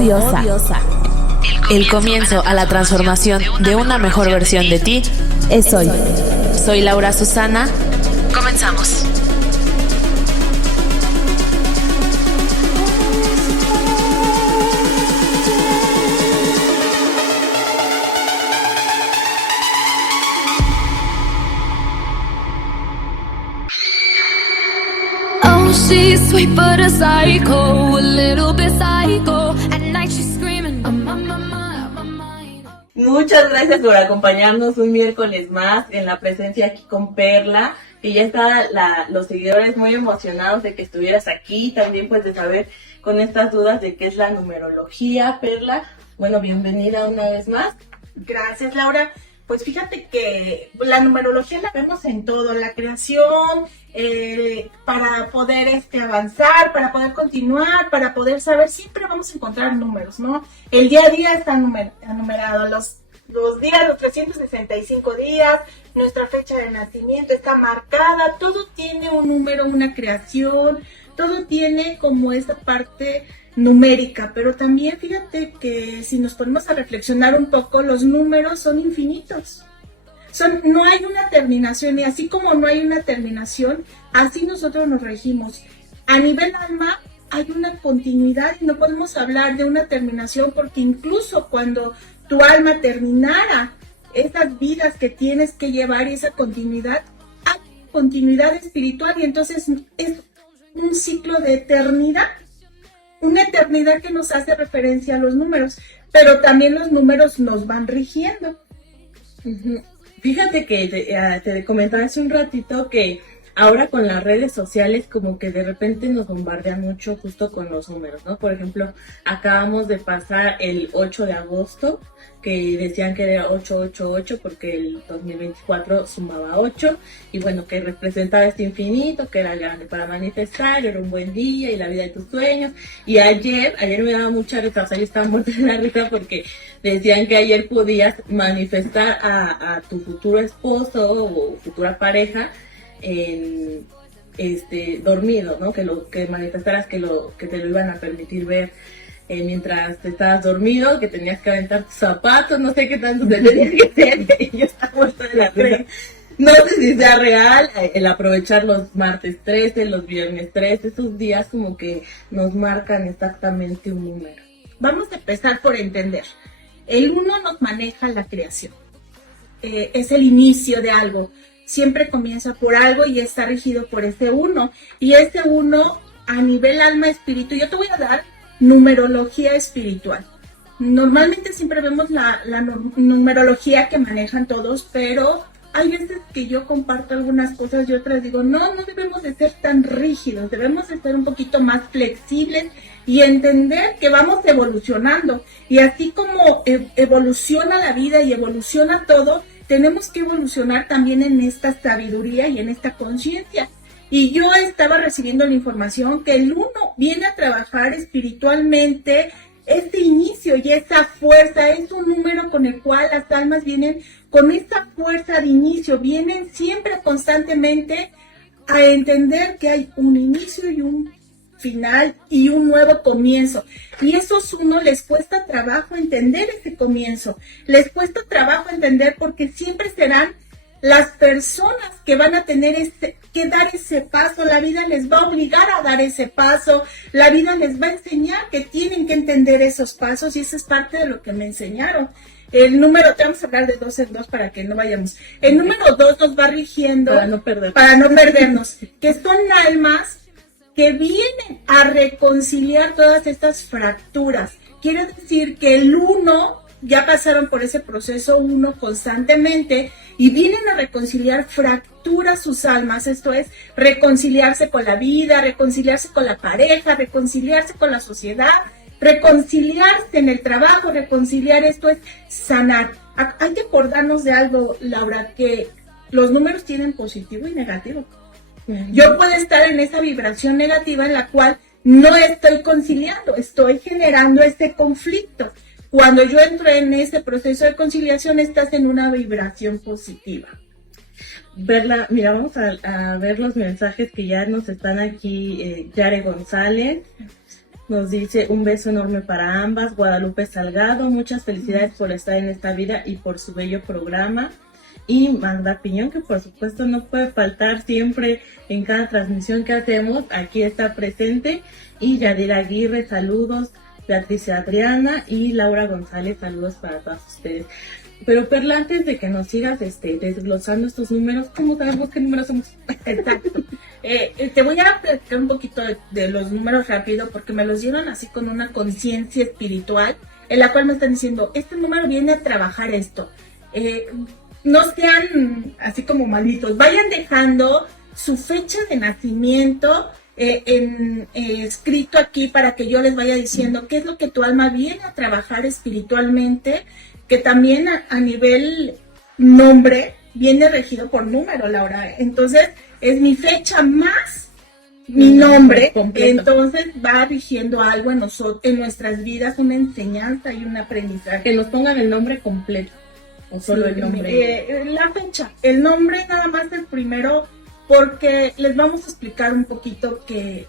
Diosa. El comienzo a la transformación de una mejor versión de ti es hoy. Soy Laura Susana. Comenzamos. She's sweet but a psycho, a little bit psycho. At night she's screaming, I'm on my mind. Muchas gracias por acompañarnos un miércoles más en la presencia aquí con Perla, que ya está los seguidores muy emocionados de que estuvieras aquí, también pues de saber con estas dudas de qué es la numerología. Perla, bueno, bienvenida una vez más. Gracias, Laura. Pues fíjate que la numerología la vemos en todo, la creación, para poder avanzar, para poder continuar, para poder saber, siempre vamos a encontrar números, ¿no? El día a día está numerado, los días, los 365 días, nuestra fecha de nacimiento está marcada, todo tiene un número, una creación, todo tiene como esa parte numérica, pero también fíjate que si nos ponemos a reflexionar un poco, los números son infinitos. No hay una terminación, y así como no hay una terminación, así nosotros nos regimos. A nivel alma hay una continuidad y no podemos hablar de una terminación, porque incluso cuando tu alma terminara esas vidas que tienes que llevar y esa continuidad, hay continuidad espiritual, y entonces es un ciclo de eternidad. Una eternidad que nos hace referencia a los números, pero también los números nos van rigiendo. Uh-huh. Fíjate que te comentaba hace un ratito que ahora con las redes sociales como que de repente nos bombardean mucho justo con los números, ¿no? Por ejemplo, acabamos de pasar el 8 de agosto, que decían que era 888 porque el 2024 sumaba 8, y bueno, que representaba este infinito, que era grande para manifestar, era un buen día y la vida de tus sueños. Y ayer me daba mucha risa, o sea, yo estaba muerta de la risa porque decían que ayer podías manifestar a tu futuro esposo o futura pareja dormido, ¿no? Que manifestaras que te lo iban a permitir ver mientras estabas dormido, que tenías que aventar tus zapatos, no sé qué tanto te tenías que hacer, y yo estaba muerta de la risa. No sé si sea real el aprovechar los martes 13, los viernes 13, esos días como que nos marcan exactamente un número. Vamos a empezar por entender. El 1 nos maneja la creación. Es el inicio de algo. Siempre comienza por algo y está regido por ese 1. Y ese 1 a nivel alma, espíritu, yo te voy a dar numerología espiritual. Normalmente siempre vemos la numerología que manejan todos, pero hay veces que yo comparto algunas cosas y otras digo, no debemos de ser tan rígidos, debemos de ser un poquito más flexibles y entender que vamos evolucionando. Y así como evoluciona la vida y evoluciona todo, tenemos que evolucionar también en esta sabiduría y en esta conciencia. Y yo estaba recibiendo la información que el 1 viene a trabajar espiritualmente este inicio y esa fuerza. Es un número con el cual las almas vienen con esa fuerza de inicio, vienen siempre constantemente a entender que hay un inicio y un final y un nuevo comienzo. Y esos 1 les cuesta trabajo entender ese comienzo, les cuesta trabajo entender porque siempre serán las personas que van a tener que dar ese paso. La vida les va a obligar a dar ese paso, la vida les va a enseñar que tienen que entender esos pasos, y esa es parte de lo que me enseñaron. El número, te vamos a hablar de 2 en 2 para que no vayamos. El número 2 nos va rigiendo para no perdernos, que son almas que vienen a reconciliar todas estas fracturas. Quiere decir que el 1 ya pasaron por ese proceso 1 constantemente y vienen a reconciliar fracturas sus almas. Esto es reconciliarse con la vida, reconciliarse con la pareja, reconciliarse con la sociedad, reconciliarse en el trabajo, reconciliar. Esto es sanar. Hay que acordarnos de algo, Laura, que los números tienen positivo y negativo. Yo puedo estar en esa vibración negativa en la cual no estoy conciliando, estoy generando este conflicto. Cuando yo entro en ese proceso de conciliación, estás en una vibración positiva. Perla, mira, vamos a ver los mensajes que ya nos están aquí. Yare González nos dice un beso enorme para ambas. Guadalupe Salgado, muchas felicidades por estar en esta vida y por su bello programa. Y Magda Piñón, que por supuesto no puede faltar siempre en cada transmisión que hacemos, aquí está presente. Y Yadira Aguirre, saludos. Beatriz Adriana y Laura González, saludos para todas ustedes. Pero Perla, antes de que nos sigas desglosando estos números, ¿cómo sabemos qué números somos? Exacto. Te voy a platicar un poquito de los números rápido porque me los dieron así con una conciencia espiritual en la cual me están diciendo, este número viene a trabajar esto. No sean así como malitos, vayan dejando su fecha de nacimiento escrito aquí para que yo les vaya diciendo qué es lo que tu alma viene a trabajar espiritualmente, que también a nivel nombre viene regido por número, Laura. Entonces, es mi fecha más mi nombre, completo. Entonces va rigiendo algo en nosotros, en nuestras vidas, una enseñanza y un aprendizaje. Que nos pongan el nombre completo, o solo el nombre. La fecha, el nombre nada más el primero, porque les vamos a explicar un poquito que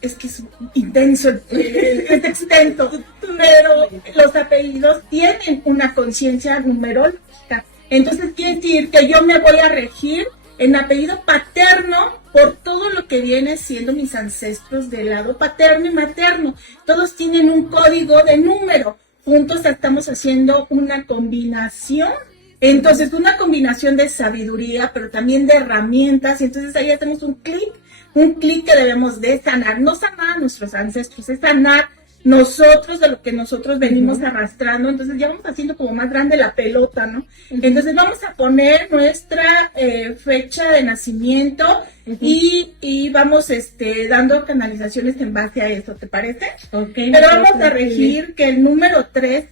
es intenso, es extenso, pero los apellidos tienen una conciencia numerológica. Entonces quiere decir que yo me voy a regir en apellido paterno por todo lo que viene siendo mis ancestros del lado paterno y materno. Todos tienen un código de número. Juntos estamos haciendo una combinación. Entonces, una combinación de sabiduría, pero también de herramientas. Y entonces ahí hacemos un clic que debemos de sanar. No sanar a nuestros ancestros, es sanar nosotros de lo que nosotros venimos arrastrando. Entonces ya vamos haciendo como más grande la pelota, ¿no? Entonces vamos a poner nuestra fecha de nacimiento y vamos dando canalizaciones en base a eso, ¿te parece? Okay, pero vamos a regir que el número 3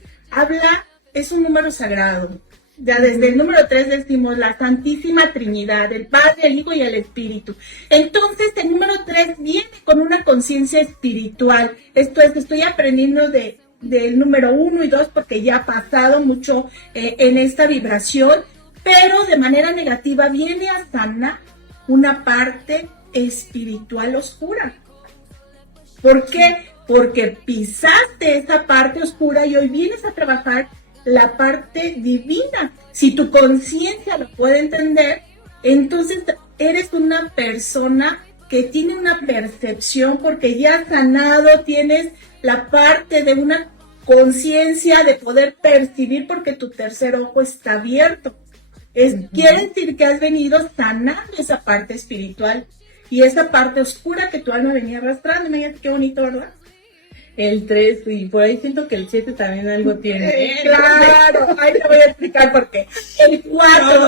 es un número sagrado. Ya desde el número 3 decimos la Santísima Trinidad, el Padre, el Hijo y el Espíritu. Entonces el número 3 viene con una conciencia espiritual. Esto es, estoy aprendiendo del número 1 y 2 porque ya ha pasado mucho en esta vibración, pero de manera negativa viene a sanar una parte espiritual oscura. ¿Por qué? Porque pisaste esa parte oscura y hoy vienes a trabajar la parte divina. Si tu conciencia lo puede entender, entonces eres una persona que tiene una percepción porque ya has sanado, tienes la parte de una conciencia de poder percibir porque tu tercer ojo está abierto. Quiere decir que has venido sanando esa parte espiritual y esa parte oscura que tu alma venía arrastrando. Imagínate qué bonito, ¿verdad? El 3, y por ahí siento que el 7 también algo tiene. Claro, ahí te voy a explicar por qué.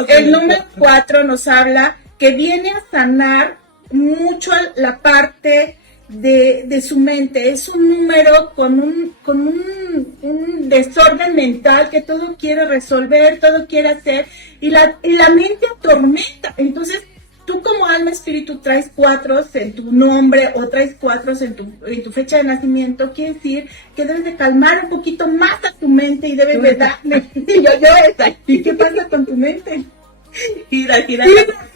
El número 4 nos habla que viene a sanar mucho la parte de su mente. Es un número con un desorden mental que todo quiere resolver, todo quiere hacer, y la mente atormenta. Entonces, tú como alma espíritu traes 4 en tu nombre o traes 4 en tu fecha de nacimiento, quiere decir que debes de calmar un poquito más a tu mente y debes de darle. ¿Y qué pasa con tu mente? Gira.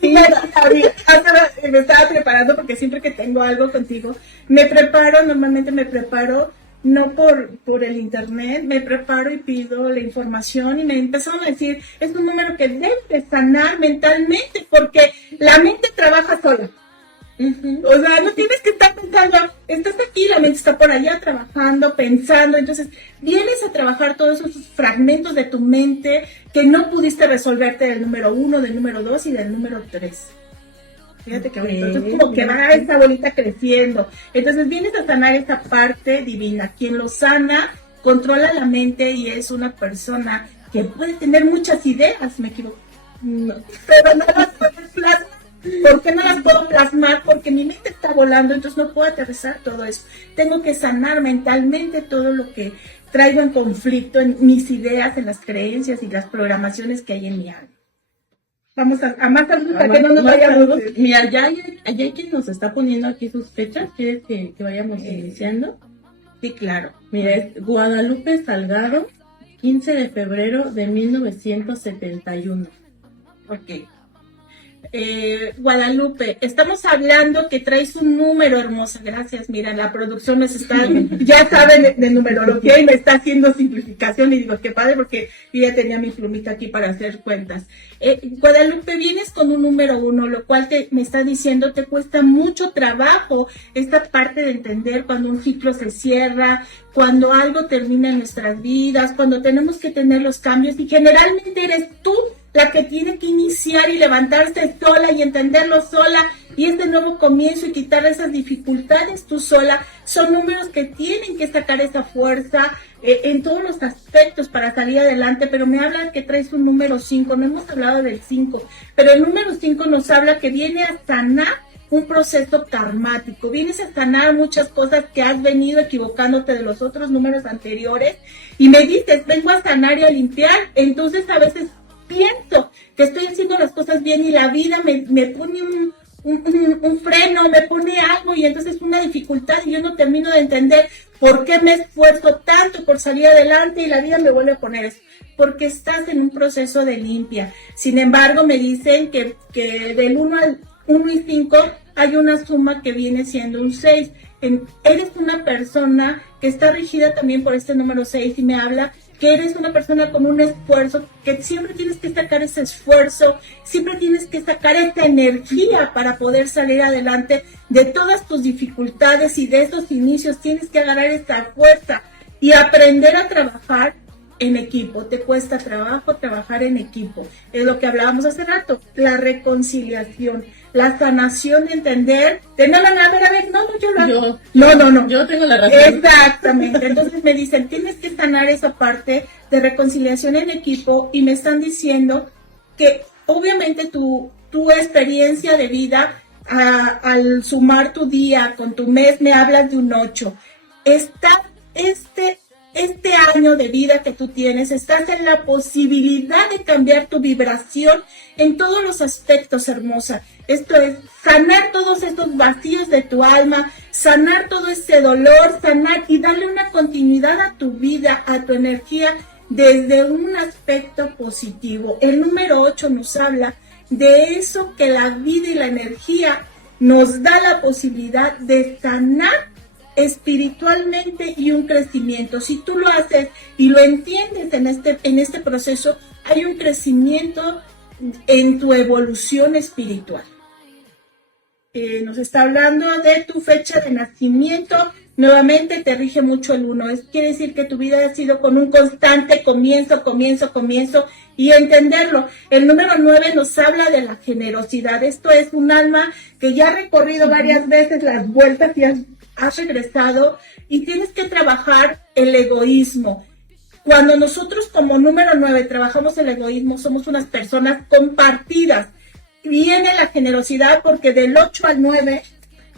Me estaba preparando porque siempre que tengo algo contigo, normalmente me preparo no por el internet, me preparo y pido la información y me empezaron a decir, es un número que debes de sanar mentalmente porque la mente trabaja sola. O sea, no tienes que estar pensando, estás aquí, la mente está por allá trabajando, pensando, entonces vienes a trabajar todos esos fragmentos de tu mente que no pudiste resolverte del número 1, del número 2 y del número 3. Fíjate que bonito. Entonces como que va esa bolita creciendo. Entonces vienes a sanar esa parte divina. Quien lo sana controla la mente y es una persona que puede tener muchas ideas, me equivoco. No, pero no las puedes plasmar. ¿Por qué no las puedo plasmar? Porque mi mente está volando, entonces no puedo aterrizar todo eso. Tengo que sanar mentalmente todo lo que traigo en conflicto en mis ideas, en las creencias y las programaciones que hay en mi alma. Vamos a más saludos para que no nos vayamos. Mira, ya hay quien nos está poniendo aquí sus fechas. ¿Quieres que vayamos iniciando? Sí, claro. Mira, es Guadalupe Salgado, 15 de febrero de 1971. Ok. Guadalupe, estamos hablando que traes un número, hermosa, gracias, mira, la producción nos está, ya saben de numerología y me está haciendo simplificación y digo, qué padre, porque yo ya tenía mi plumita aquí para hacer cuentas. Guadalupe, vienes con un número 1, lo cual me está diciendo, te cuesta mucho trabajo esta parte de entender cuando un ciclo se cierra, cuando algo termina en nuestras vidas, cuando tenemos que tener los cambios, y generalmente eres tú la que tiene que iniciar y levantarse sola y entenderlo sola, y este nuevo comienzo y quitar esas dificultades tú sola. Son números que tienen que sacar esa fuerza en todos los aspectos para salir adelante, pero me habla que traes un número 5, no hemos hablado del 5, pero el número 5 nos habla que viene a sanar un proceso karmático, vienes a sanar muchas cosas que has venido equivocándote de los otros números anteriores, y me dices, vengo a sanar y a limpiar. Entonces a veces pienso que estoy haciendo las cosas bien y la vida me pone un freno, me pone algo, y entonces una dificultad y yo no termino de entender por qué me esfuerzo tanto por salir adelante y la vida me vuelve a poner eso, porque estás en un proceso de limpia. Sin embargo, me dicen que del 1 al 1 y 5 hay una suma que viene siendo un 6. Eres una persona que está regida también por este número 6 y me habla que eres una persona con un esfuerzo, que siempre tienes que sacar ese esfuerzo, siempre tienes que sacar esta energía para poder salir adelante de todas tus dificultades y de esos inicios. Tienes que agarrar esta fuerza y aprender a trabajar en equipo. Te cuesta trabajo trabajar en equipo. Es lo que hablábamos hace rato, la reconciliación, la sanación de entender, yo tengo la razón. Exactamente. Entonces me dicen, tienes que sanar esa parte de reconciliación en equipo, y me están diciendo que obviamente tu experiencia de vida, al sumar tu día con tu mes, me hablas de un 8. Este año de vida que tú tienes, estás en la posibilidad de cambiar tu vibración en todos los aspectos, hermosa. Esto es sanar todos estos vacíos de tu alma, sanar todo ese dolor, sanar y darle una continuidad a tu vida, a tu energía, desde un aspecto positivo. El número 8 nos habla de eso que la vida y la energía nos da la posibilidad de sanar espiritualmente y un crecimiento. Si tú lo haces y lo entiendes en este proceso, hay un crecimiento en tu evolución espiritual. Nos está hablando de tu fecha de nacimiento. Nuevamente te rige mucho el 1. Quiere decir que tu vida ha sido con un constante comienzo y entenderlo. El número 9 nos habla de la generosidad. Esto es un alma que ya ha recorrido varias veces las vueltas y has regresado, y tienes que trabajar el egoísmo. Cuando nosotros como número 9 trabajamos el egoísmo, somos unas personas compartidas. Viene la generosidad porque del 8 al 9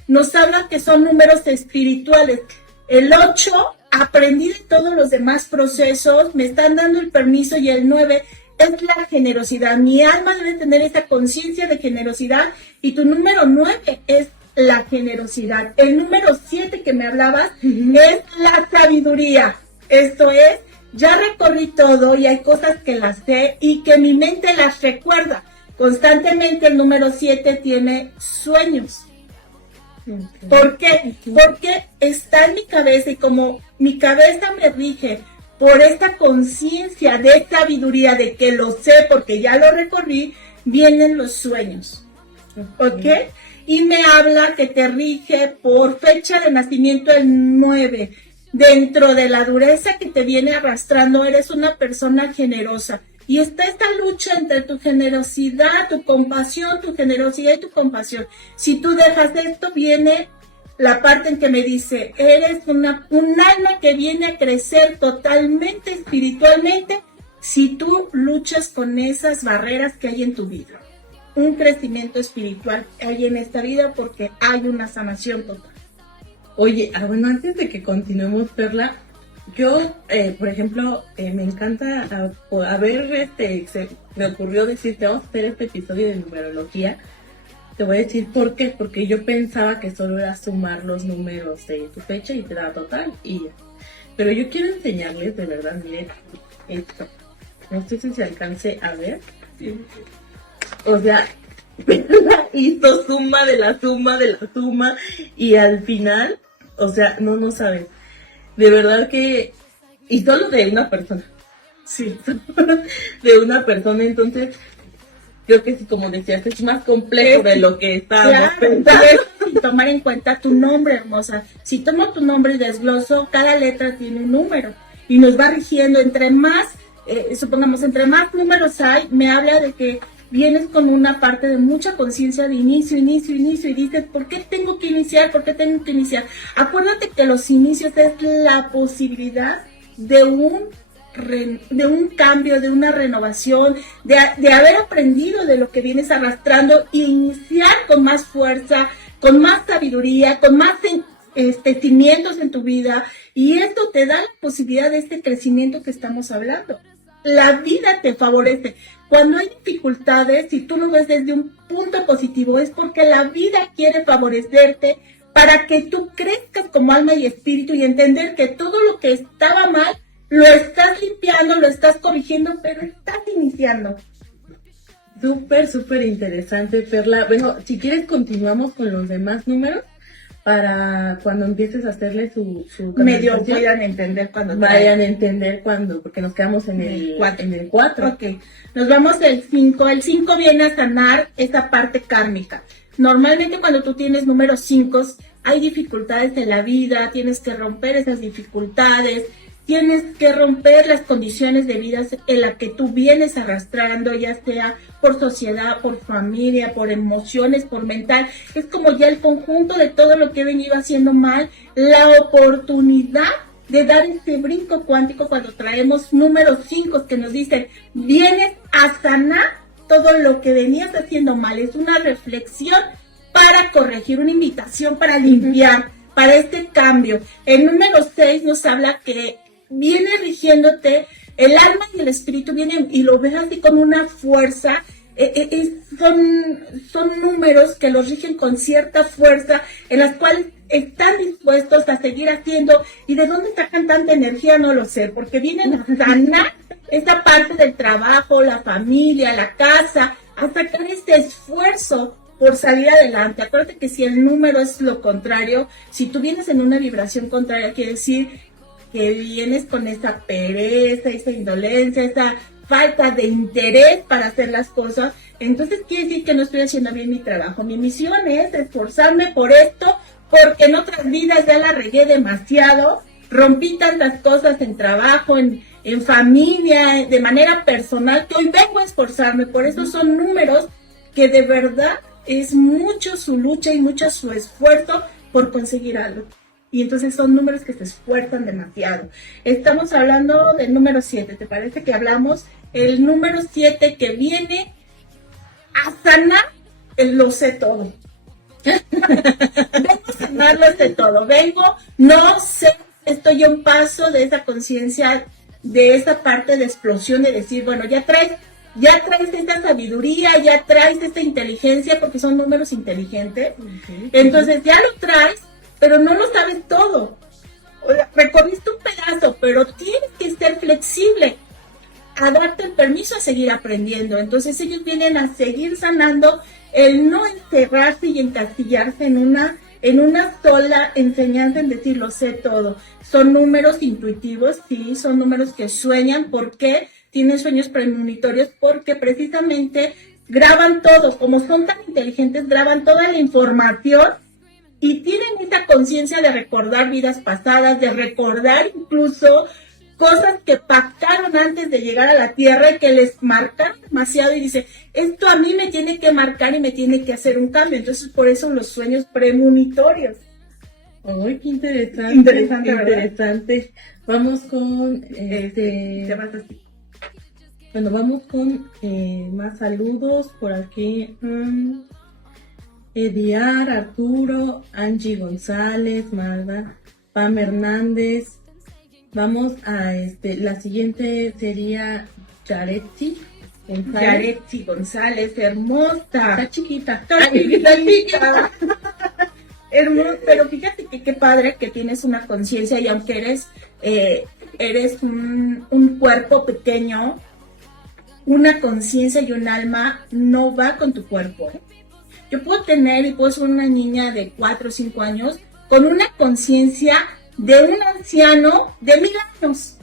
nos habla que son números espirituales. El 8, aprendí de todos los demás procesos, me están dando el permiso, y el 9 es la generosidad. Mi alma debe tener esa conciencia de generosidad, y tu número 9 es la generosidad. El número 7 que me hablabas es la sabiduría. Esto es, ya recorrí todo y hay cosas que las sé y que mi mente las recuerda. Constantemente el número 7 tiene sueños. Okay. ¿Por qué? Porque está en mi cabeza, y como mi cabeza me rige por esta conciencia de sabiduría, de que lo sé porque ya lo recorrí, vienen los sueños. ¿Ok? Y me habla que te rige por fecha de nacimiento el 9. Dentro de la dureza que te viene arrastrando, eres una persona generosa. Y está esta lucha entre tu generosidad, tu compasión, tu generosidad y tu compasión. Si tú dejas esto, viene la parte en que me dice, eres un alma que viene a crecer totalmente espiritualmente si tú luchas con esas barreras que hay en tu vida. Un crecimiento espiritual hay en esta vida porque hay una sanación total. Oye, bueno, antes de que continuemos, Perla, yo, por ejemplo, me encanta me ocurrió decirte, vamos a hacer este episodio de numerología. Te voy a decir por qué, porque yo pensaba que solo era sumar los números de tu fecha y te da total. Pero yo quiero enseñarles, de verdad, miren, esto. No sé si se alcance a ver. O sea, hizo suma de la suma de la suma y al final, o sea, no sabes. De verdad que, y solo de una persona. Sí, de una persona, entonces creo que sí, como decías, es más complejo de lo que estábamos pensando. Y tomar en cuenta tu nombre, hermosa. Si tomo tu nombre y desgloso, cada letra tiene un número y nos va rigiendo. Entre más, supongamos, entre más números hay, me habla de que vienes con una parte de mucha conciencia de inicio, y dices, ¿por qué tengo que iniciar? ¿Por qué tengo que iniciar? Acuérdate que los inicios es la posibilidad de un cambio, de una renovación, de haber aprendido de lo que vienes arrastrando e iniciar con más fuerza, con más sabiduría, con más cimientos en tu vida, y esto te da la posibilidad de este crecimiento que estamos hablando. La vida te favorece. Cuando hay dificultades, si tú lo ves desde un punto positivo, es porque la vida quiere favorecerte para que tú crezcas como alma y espíritu y entender que todo lo que estaba mal lo estás limpiando, lo estás corrigiendo, pero estás iniciando. Súper interesante, Perla. Bueno, si quieres continuamos con los demás números para cuando empieces a hacerle su medio vayan a entender cuando porque nos quedamos en el 4. Ok, nos vamos del 5. El 5 viene a sanar esa parte kármica. Normalmente cuando tú tienes números 5, hay dificultades en la vida, tienes que romper esas dificultades, tienes que romper las condiciones de vida en las que tú vienes arrastrando, ya sea por sociedad, por familia, por emociones, por mental. Es como ya el conjunto de todo lo que he venido haciendo mal, la oportunidad de dar ese brinco cuántico cuando traemos números 5 que nos dicen, vienes a sanar todo lo que venías haciendo mal. Es una reflexión para corregir, una invitación para limpiar, para este cambio. El número 6 nos habla que viene rigiéndote, el alma y el espíritu vienen y lo ves así con una fuerza, son números que los rigen con cierta fuerza, en las cuales están dispuestos a seguir haciendo. ¿Y de dónde sacan tanta energía? No lo sé, porque vienen a sanar esa parte del trabajo, la familia, la casa, a sacar este esfuerzo por salir adelante. Acuérdate que si el número es lo contrario, si tú vienes en una vibración contraria, quiere decir que vienes con esa pereza, esa indolencia, esa falta de interés para hacer las cosas, entonces quiere decir que no estoy haciendo bien mi trabajo. Mi misión es esforzarme por esto, porque en otras vidas ya la regué demasiado, rompí tantas cosas en trabajo, en familia, de manera personal, que hoy vengo a esforzarme. Por eso son números que de verdad es mucho su lucha y mucho su esfuerzo por conseguir algo. Y entonces son números que se esfuerzan demasiado. Estamos hablando del número 7. ¿Te parece que hablamos? El número 7 que viene a sanar el lo sé todo. Vengo a sanar lo sé todo. No sé, estoy a un paso de esa conciencia, de esa parte de explosión, de decir, bueno, ya traes esta sabiduría, ya traes esta inteligencia, porque son números inteligentes. Entonces ya lo traes, pero no lo sabes todo. Recorriste un pedazo, pero tienes que ser flexible, a darte el permiso a seguir aprendiendo. Entonces ellos vienen a seguir sanando el no encerrarse y encastillarse en una sola enseñanza, en decir lo sé todo. Son números intuitivos, sí, son números que sueñan. ¿Por qué? Tienen sueños premonitorios, porque precisamente graban todo. Como son tan inteligentes, graban toda la información y tienen esa conciencia de recordar vidas pasadas, de recordar incluso cosas que pactaron antes de llegar a la Tierra y que les marcaron demasiado, y dice, esto a mí me tiene que marcar y me tiene que hacer un cambio. Entonces por eso los sueños premonitorios. ¡Ay, qué interesante! Interesante. Vamos con te vas así. Bueno, vamos con más saludos por aquí. Ediar, Arturo, Angie González, Magda, Pam Hernández. Vamos a la siguiente sería Yaretsi González, hermosa. Está chiquita. Hermosa, pero fíjate que qué padre que tienes una conciencia, y aunque eres un cuerpo pequeño, una conciencia y un alma no va con tu cuerpo, ¿eh? Yo puedo tener y puedo ser una niña de 4 o 5 años con una conciencia de un anciano de 1000 años.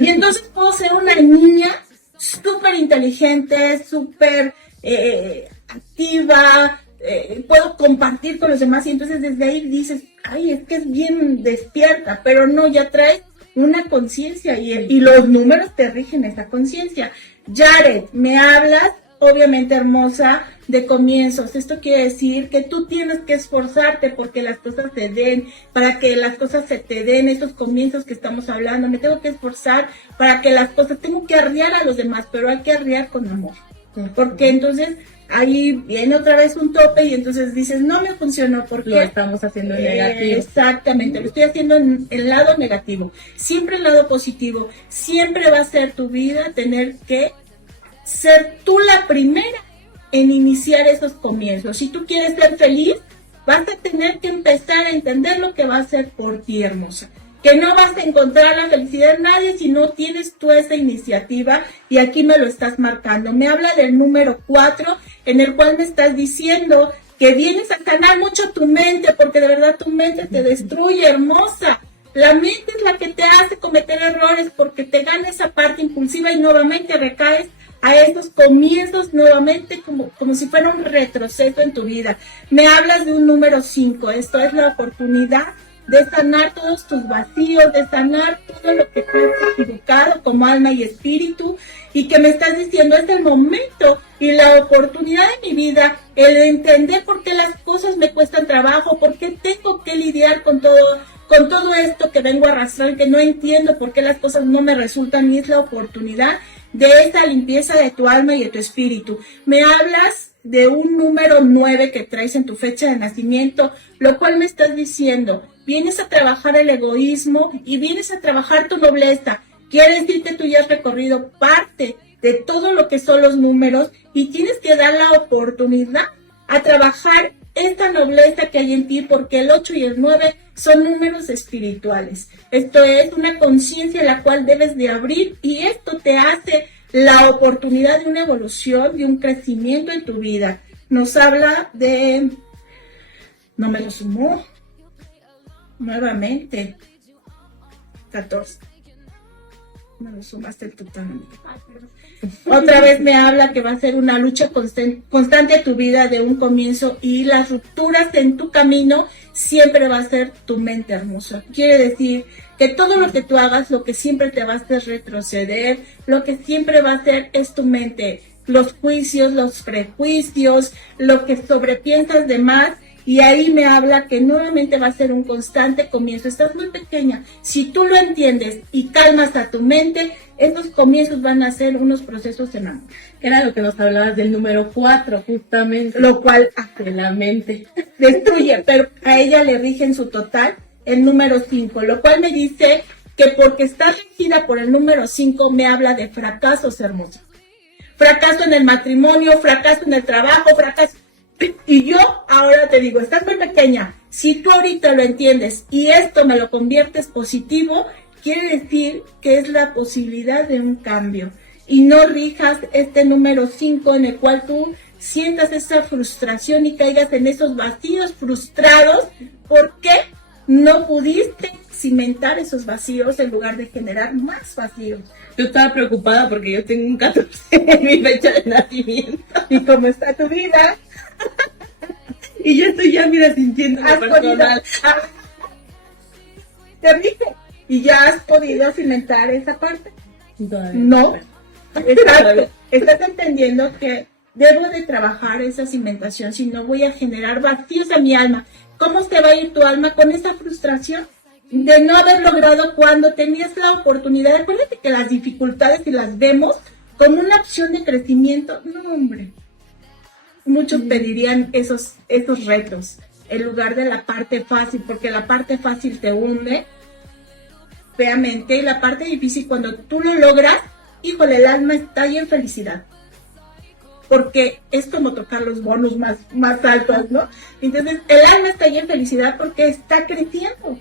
Y entonces puedo ser una niña súper inteligente, súper activa, puedo compartir con los demás y entonces desde ahí dices, ay, es que es bien despierta, pero no, ya traes una conciencia y los números te rigen esa conciencia. Jared, me hablas, obviamente hermosa, de comienzos. Esto quiere decir que tú tienes que esforzarte porque las cosas se den, para que las cosas se te den, estos comienzos que estamos hablando. Me tengo que esforzar para que las cosas, tengo que arriar a los demás, pero hay que arriar con amor. Porque entonces ahí viene otra vez un tope y entonces dices, no me funcionó porque lo estamos haciendo en negativo. Exactamente, lo estoy haciendo en el lado negativo. Siempre el lado positivo. Siempre va a ser tu vida tener que ser tú la primera en iniciar esos comienzos. Si tú quieres ser feliz, vas a tener que empezar a entender lo que va a ser por ti, hermosa. Que no vas a encontrar la felicidad en nadie si no tienes tú esa iniciativa, y aquí me lo estás marcando. Me habla del número 4, en el cual me estás diciendo que vienes a sanar mucho tu mente, porque de verdad tu mente te destruye, hermosa. La mente es la que te hace cometer errores porque te gana esa parte impulsiva y nuevamente recaes a estos comienzos nuevamente como si fuera un retroceso en tu vida. Me hablas de un número 5, esto es la oportunidad de sanar todos tus vacíos, de sanar todo lo que te has equivocado como alma y espíritu, y que me estás diciendo es el momento y la oportunidad de mi vida, el entender por qué las cosas me cuestan trabajo, por qué tengo que lidiar con todo esto que vengo a arrastrar, que no entiendo por qué las cosas no me resultan, y es la oportunidad de esa limpieza de tu alma y de tu espíritu. Me hablas de un número 9 que traes en tu fecha de nacimiento, lo cual me estás diciendo, vienes a trabajar el egoísmo y vienes a trabajar tu nobleza. Quiere decir que tú ya has recorrido parte de todo lo que son los números y tienes que dar la oportunidad a trabajar esta nobleza que hay en ti, porque el 8 y el 9 son números espirituales. Esto es una conciencia en la cual debes de abrir, y esto te hace la oportunidad de una evolución, de un crecimiento en tu vida. Nos habla de... No me lo sumó. Nuevamente. 14. Me lo sumaste totalmente. Otra vez me habla que va a ser una lucha constante a tu vida de un comienzo, y las rupturas en tu camino siempre va a ser tu mente hermosa. Quiere decir que todo lo que tú hagas, lo que siempre te va a hacer retroceder, lo que siempre va a hacer es tu mente. Los juicios, los prejuicios, lo que sobrepiensas de más. Y ahí me habla que nuevamente va a ser un constante comienzo. Estás muy pequeña. Si tú lo entiendes y calmas a tu mente, estos comienzos van a ser unos procesos en amor. Era lo que nos hablabas del número 4, justamente. Lo cual de la mente destruye, pero a ella le rige en su total el número 5, lo cual me dice que porque está regida por el número 5, me habla de fracasos hermosos. Fracaso en el matrimonio, fracaso en el trabajo, fracaso. Y yo ahora te digo, estás muy pequeña, si tú ahorita lo entiendes y esto me lo conviertes positivo, quiere decir que es la posibilidad de un cambio, y no rijas este número 5 en el cual tú sientas esa frustración y caigas en esos vacíos frustrados porque no pudiste cimentar esos vacíos en lugar de generar más vacíos. Yo estaba preocupada porque yo tengo un 14 en mi fecha de nacimiento. ¿Y cómo está tu vida? Y yo estoy ya, mira, sintiendo lo personal. Te dije, ¿y ya has podido cimentar esa parte? Todavía. No. Exacto. Estás entendiendo que debo de trabajar esa cimentación, si no voy a generar vacíos a mi alma. ¿Cómo se va a ir tu alma con esa frustración de no haber logrado cuando tenías la oportunidad? Acuérdate que las dificultades, si las vemos como una opción de crecimiento, no, hombre. Muchos pedirían esos retos en lugar de la parte fácil, porque la parte fácil te hunde feamente, y la parte difícil, cuando tú lo logras, híjole, el alma está ahí en felicidad, porque es como tocar los bonos más altos, ¿no? Entonces el alma está ahí en felicidad porque está creciendo.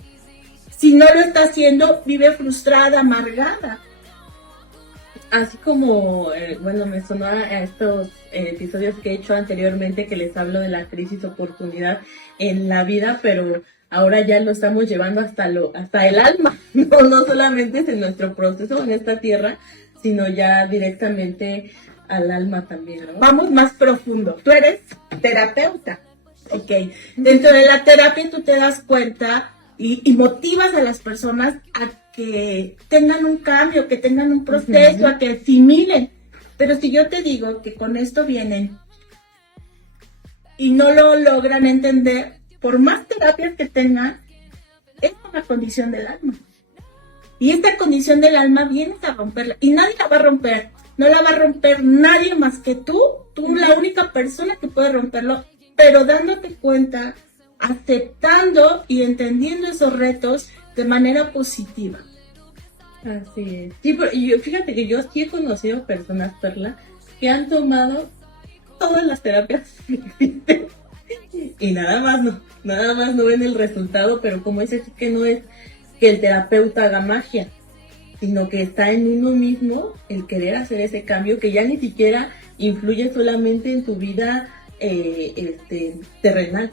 Si no lo está haciendo, vive frustrada, amargada. así como, bueno, me sonó a estos episodios que he hecho anteriormente que les hablo de la crisis oportunidad en la vida, pero ahora ya lo estamos llevando hasta el alma, no solamente es en nuestro proceso en esta tierra, sino ya directamente al alma también, ¿no? Vamos más profundo. Tú eres terapeuta, ¿ok? Dentro de la terapia tú te das cuenta y motivas a las personas a que tengan un cambio, que tengan un proceso, a que asimilen. Pero si yo te digo que con esto vienen y no lo logran entender, por más terapias que tengan, es una condición del alma. Y esta condición del alma vienes a romperla. Y nadie la va a romper. No la va a romper nadie más que tú. Tú la única persona que puede romperlo. Pero dándote cuenta, aceptando y entendiendo esos retos de manera positiva. Así es. Sí, pero fíjate que yo sí he conocido personas, Perla, que han tomado todas las terapias que existen y nada más no ven el resultado, pero como dices, que no es que el terapeuta haga magia, sino que está en uno mismo el querer hacer ese cambio que ya ni siquiera influye solamente en tu vida terrenal,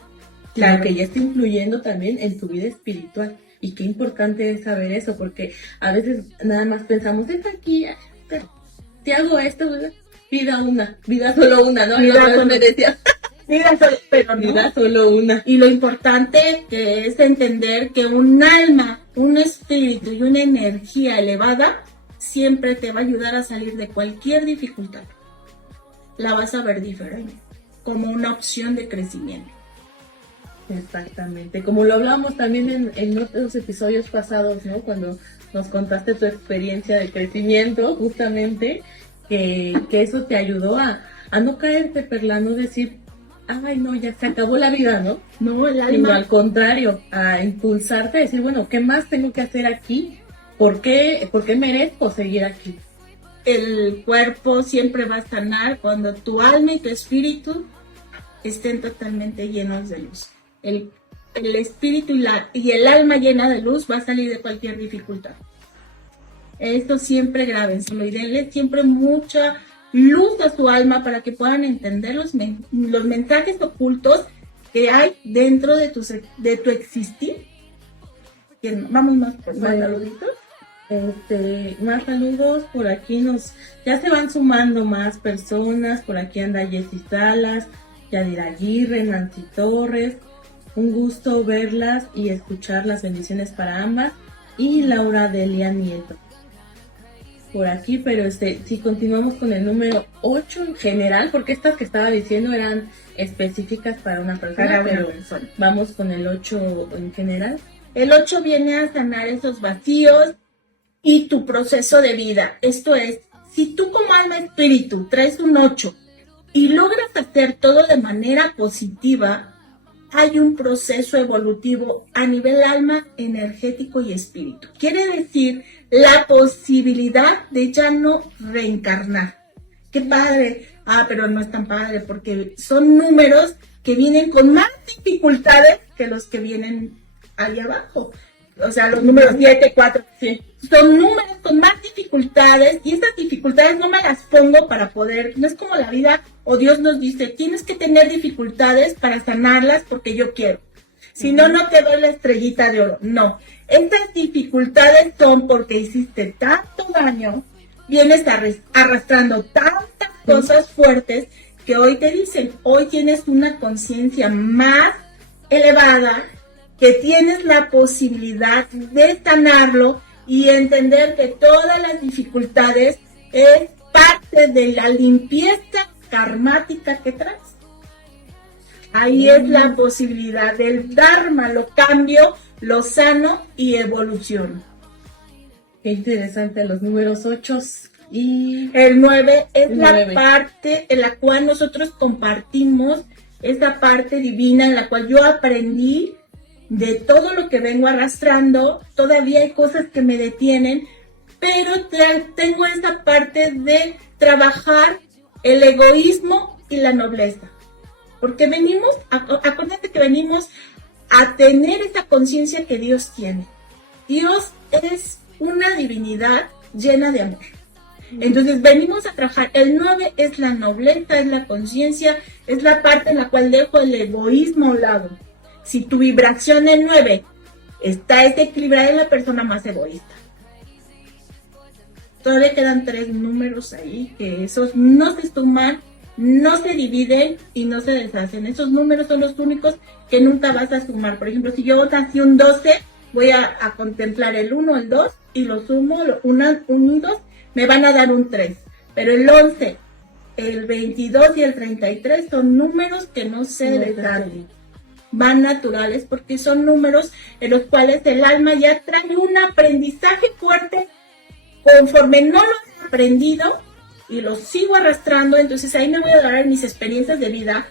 claro, que ya está influyendo también en tu vida espiritual. Y qué importante es saber eso, porque a veces nada más pensamos, es aquí, te hago esto, vida solo una, ¿no? Vida Me decía, pero no. vida solo una. Y lo importante que es entender que un alma, un espíritu y una energía elevada siempre te va a ayudar a salir de cualquier dificultad. La vas a ver diferente, como una opción de crecimiento. Exactamente, como lo hablábamos también en otros episodios pasados, ¿no? Cuando nos contaste tu experiencia de crecimiento, justamente, que eso te ayudó a no caerte, Perla, no decir, ay, no, ya se acabó la vida, ¿no? No, el alma. Sino al contrario, a impulsarte a decir, bueno, ¿qué más tengo que hacer aquí? ¿Por qué merezco seguir aquí? El cuerpo siempre va a sanar cuando tu alma y tu espíritu estén totalmente llenos de luz. El espíritu y el alma llena de luz va a salir de cualquier dificultad. Esto siempre grábenselo y denle siempre mucha luz a su alma para que puedan entender los mensajes ocultos que hay dentro de tu existir. Vamos más por más saluditos. Más saludos por aquí ya se van sumando más personas. Por aquí anda Jessy Salas, Yadira Aguirre, Nancy Torres. Un gusto verlas y escuchar, las bendiciones para ambas. Y Laura Delia Nieto. Por aquí, pero si continuamos con el número 8 en general, porque estas que estaba diciendo eran específicas para una persona, pero vamos con el 8 en general. El 8 viene a sanar esos vacíos y tu proceso de vida. Esto es, si tú como alma espíritu traes un 8 y logras hacer todo de manera positiva, hay un proceso evolutivo a nivel alma, energético y espíritu. Quiere decir la posibilidad de ya no reencarnar. ¡Qué padre! Pero no es tan padre porque son números que vienen con más dificultades que los que vienen ahí abajo. O sea, los números 7, 4, sí. Son números con más dificultades y esas dificultades no me las pongo para poder, no es como la vida o Dios nos dice, tienes que tener dificultades para sanarlas porque yo quiero. Si no, no te doy la estrellita de oro. No, estas dificultades son porque hiciste tanto daño, vienes arrastrando tantas cosas fuertes que hoy te dicen, hoy tienes una conciencia más elevada, que tienes la posibilidad de sanarlo y entender que todas las dificultades es parte de la limpieza karmática que traes. Ahí es la posibilidad del Dharma, lo cambio, lo sano y evoluciono. Qué interesante, los números 8 y... El 9 es la parte en la cual nosotros compartimos esa parte divina en la cual yo aprendí de todo lo que vengo arrastrando. Todavía hay cosas que me detienen, pero tengo esa parte de trabajar el egoísmo y la nobleza. Porque acuérdate que venimos a tener esa conciencia que Dios tiene. Dios es una divinidad llena de amor. Entonces venimos a trabajar. El 9 es la nobleza, es la conciencia, es la parte en la cual dejo el egoísmo a un lado. Si tu vibración en 9 está desequilibrada, es la persona más egoísta. Todavía quedan 3 números ahí, que esos no se suman, no se dividen y no se deshacen. Esos números son los únicos que nunca vas a sumar. Por ejemplo, si yo nací un 12, voy a contemplar el 1, el 2 y lo sumo, 1 y 2, me van a dar un 3. Pero el 11, el 22 y el 33 son números que no se deshacen. Van naturales porque son números en los cuales el alma ya trae un aprendizaje fuerte. Conforme no lo he aprendido y lo sigo arrastrando, entonces ahí me voy a dar en mis experiencias de vida.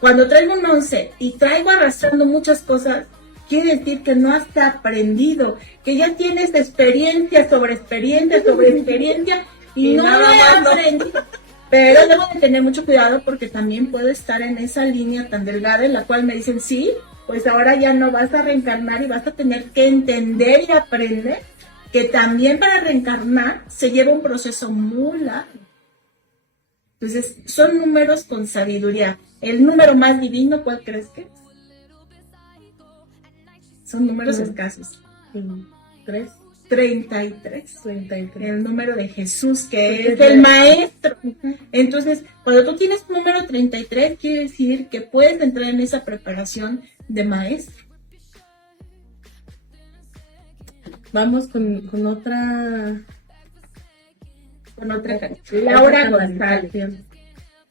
Cuando traigo un 11 y traigo arrastrando muchas cosas, quiere decir que no has aprendido, que ya tienes experiencia sobre experiencia sobre experiencia y no lo he aprendido. Pero debo de tener mucho cuidado porque también puedo estar en esa línea tan delgada en la cual me dicen, sí, pues ahora ya no vas a reencarnar y vas a tener que entender y aprender que también para reencarnar se lleva un proceso muy largo. Entonces, son números con sabiduría. El número más divino, ¿cuál crees que es? Son números escasos. 33. El número de Jesús, que es el maestro. Entonces, cuando tú tienes un número 33, quiere decir que puedes entrar en esa preparación de maestro. Vamos con otra Laura González.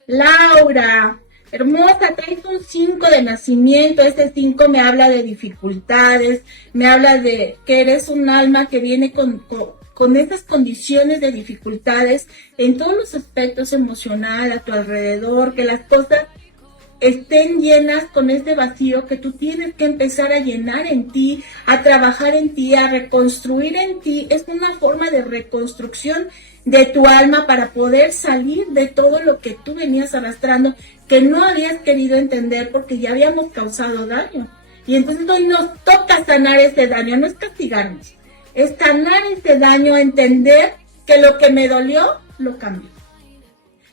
Laura, hermosa, traes un 5 de nacimiento. Este 5 me habla de dificultades, me habla de que eres un alma que viene con esas condiciones de dificultades en todos los aspectos emocional a tu alrededor, que las cosas estén llenas con este vacío que tú tienes que empezar a llenar en ti, a trabajar en ti, a reconstruir en ti. Es una forma de reconstrucción de tu alma para poder salir de todo lo que tú venías arrastrando, que no habías querido entender porque ya habíamos causado daño. Y entonces hoy nos toca sanar ese daño, no es castigarnos, es sanar ese daño, entender que lo que me dolió, lo cambio.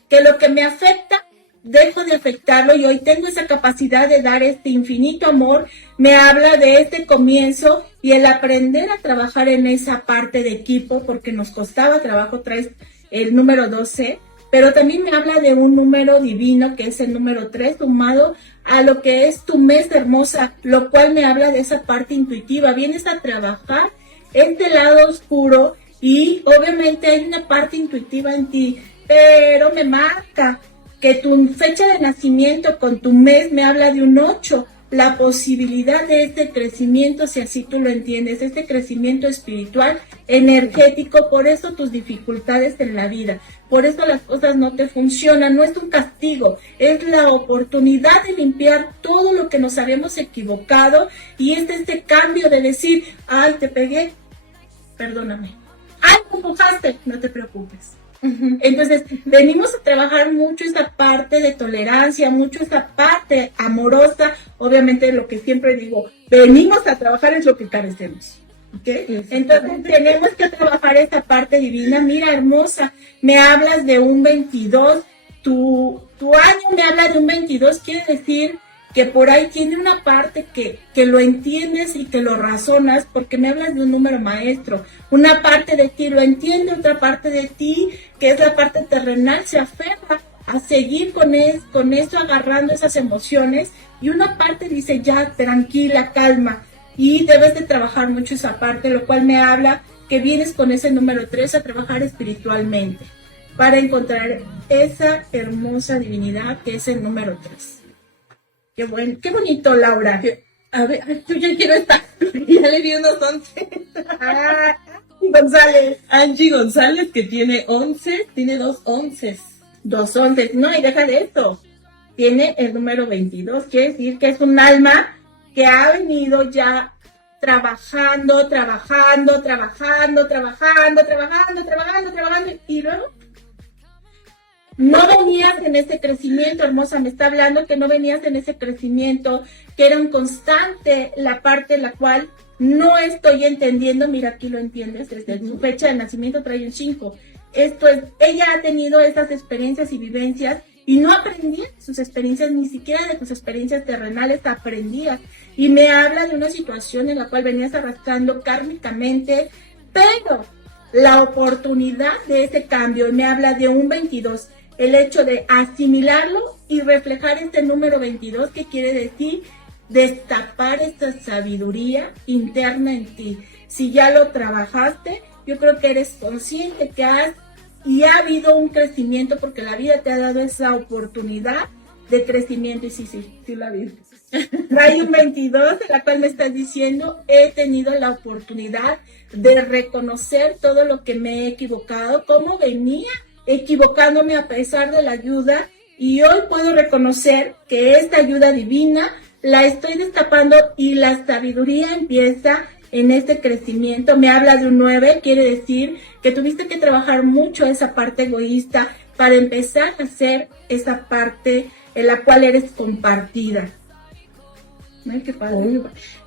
Que lo que me afecta, dejo de afectarlo y hoy tengo esa capacidad de dar este infinito amor. Me habla de este comienzo y el aprender a trabajar en esa parte de equipo, porque nos costaba trabajo, traes el número 12, pero también me habla de un número divino que es el número 3, sumado a lo que es tu mes, hermosa, lo cual me habla de esa parte intuitiva. Vienes a trabajar este lado oscuro y obviamente hay una parte intuitiva en ti, pero me marca que tu fecha de nacimiento con tu mes me habla de un 8, la posibilidad de este crecimiento, si así tú lo entiendes, este crecimiento espiritual, energético. Por eso tus dificultades en la vida, por eso las cosas no te funcionan, no es un castigo, es la oportunidad de limpiar todo lo que nos habíamos equivocado y es este cambio de decir, ay, te pegué, perdóname, ay, me empujaste, no te preocupes. Entonces, venimos a trabajar mucho esa parte de tolerancia, mucho esa parte amorosa. Obviamente, lo que siempre digo, venimos a trabajar es lo que carecemos. ¿Okay? Entonces, tenemos que trabajar esa parte divina. Mira, hermosa, me hablas de un 22, tu año me habla de un 22, quiere decir que por ahí tiene una parte que lo entiendes y que lo razonas, porque me hablas de un número maestro. Una parte de ti lo entiende, otra parte de ti, que es la parte terrenal, se aferra a seguir con eso, agarrando esas emociones, y una parte dice, ya, tranquila, calma, y debes de trabajar mucho esa parte, lo cual me habla que vienes con ese número 3 a trabajar espiritualmente, para encontrar esa hermosa divinidad que es el número 3. Qué bueno, qué bonito, Laura. A ver, yo ya quiero estar. Ya le di unos 11. González. Angie González, que tiene 11, tiene 2 11. 2 11. No, y deja de esto. Tiene el número 22. Quiere decir que es un alma que ha venido ya trabajando. Y luego no venías en ese crecimiento, hermosa, me está hablando que no venías en ese crecimiento, que era un constante, la parte en la cual no estoy entendiendo. Mira, aquí lo entiendes, desde su fecha de nacimiento trae un 5, Esto es, ella ha tenido esas experiencias y vivencias y no aprendía de sus experiencias, ni siquiera de sus experiencias terrenales aprendía. Y me habla de una situación en la cual venías arrastrando kármicamente, pero la oportunidad de ese cambio, me habla de un 22, el hecho de asimilarlo y reflejar este número 22, que quiere decir destapar esta sabiduría interna en ti. Si ya lo trabajaste, yo creo que eres consciente que ha habido un crecimiento, porque la vida te ha dado esa oportunidad de crecimiento. Y sí la vida. Hay un 22 en la cual me estás diciendo, he tenido la oportunidad de reconocer todo lo que me he equivocado, cómo venía equivocándome a pesar de la ayuda, y hoy puedo reconocer que esta ayuda divina la estoy destapando y la sabiduría empieza en este crecimiento. Me habla de un 9, quiere decir que tuviste que trabajar mucho esa parte egoísta para empezar a hacer esa parte en la cual eres compartida. Ay, qué padre.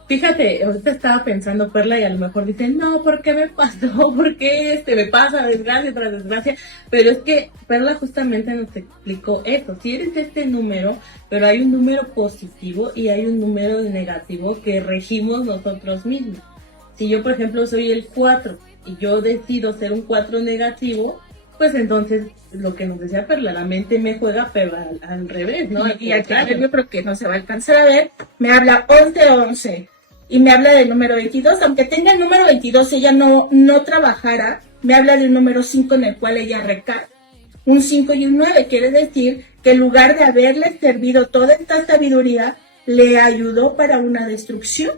Fíjate, ahorita estaba pensando, Perla, y a lo mejor dicen, no, ¿por qué me pasó? ¿Por qué me pasa desgracia tras desgracia? Pero es que Perla justamente nos explicó eso. Si eres este número, pero hay un número positivo y hay un número negativo que regimos nosotros mismos. Si yo, por ejemplo, soy el 4 y yo decido ser un 4 negativo, pues entonces lo que nos decía Perla, la mente me juega, pero al revés, ¿no? Y acá yo creo que no se va a alcanzar a ver. Me habla 11-11 y me habla del número 22. Aunque tenga el número 22, ella no trabajara. Me habla de un número 5 en el cual ella recae. Un 5 y un 9 quiere decir que en lugar de haberle servido toda esta sabiduría, le ayudó para una destrucción.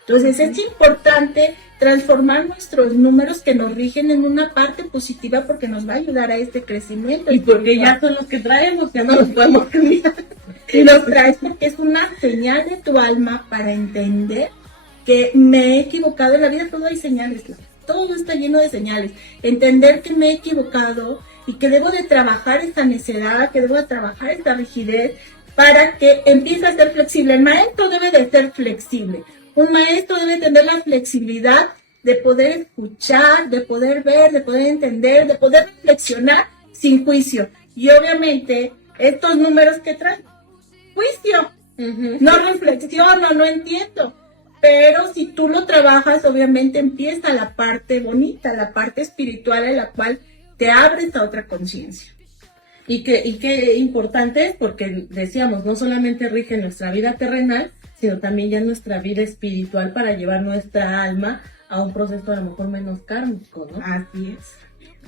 Entonces es importante transformar nuestros números que nos rigen en una parte positiva, porque nos va a ayudar a este crecimiento. Y porque ya son los que traemos, ya no los podemos cambiar. Y los traes porque es una señal de tu alma para entender que me he equivocado en la vida. Todo hay señales, todo está lleno de señales. Entender que me he equivocado y que debo de trabajar esta necedad, que debo de trabajar esta rigidez para que empiece a ser flexible. El maestro debe de ser flexible. Un maestro debe tener la flexibilidad de poder escuchar, de poder ver, de poder entender, de poder reflexionar sin juicio. Y obviamente estos números que traen, juicio. No reflexiono, no entiendo. Pero si tú lo trabajas, obviamente empieza la parte bonita, la parte espiritual en la cual te abres a otra conciencia. Y qué importante es, porque decíamos, no solamente rige nuestra vida terrenal, sino también ya nuestra vida espiritual, para llevar nuestra alma a un proceso a lo mejor menos kármico, ¿no? Así es.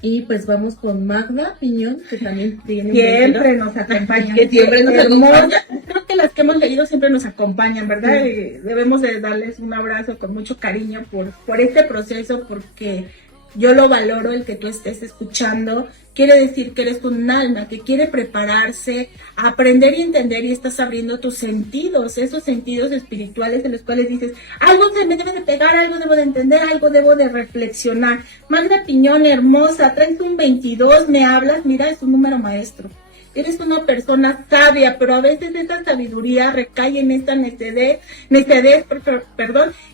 Y pues vamos con Magda Piñón, que también tiene... Siempre nos acompañan. Que siempre nos acompañan. Creo que las que hemos leído siempre nos acompañan, ¿verdad? Sí. Debemos de darles un abrazo con mucho cariño por este proceso, porque yo lo valoro, el que tú estés escuchando. Quiere decir que eres un alma que quiere prepararse, a aprender y entender, y estás abriendo tus sentidos, esos sentidos espirituales en los cuales dices, algo se me debe de pegar, algo debo de entender, algo debo de reflexionar. Magda Piñón, hermosa, traes un 22, me hablas, mira, es un número maestro. Eres una persona sabia, pero a veces esa sabiduría recae en esta necedad,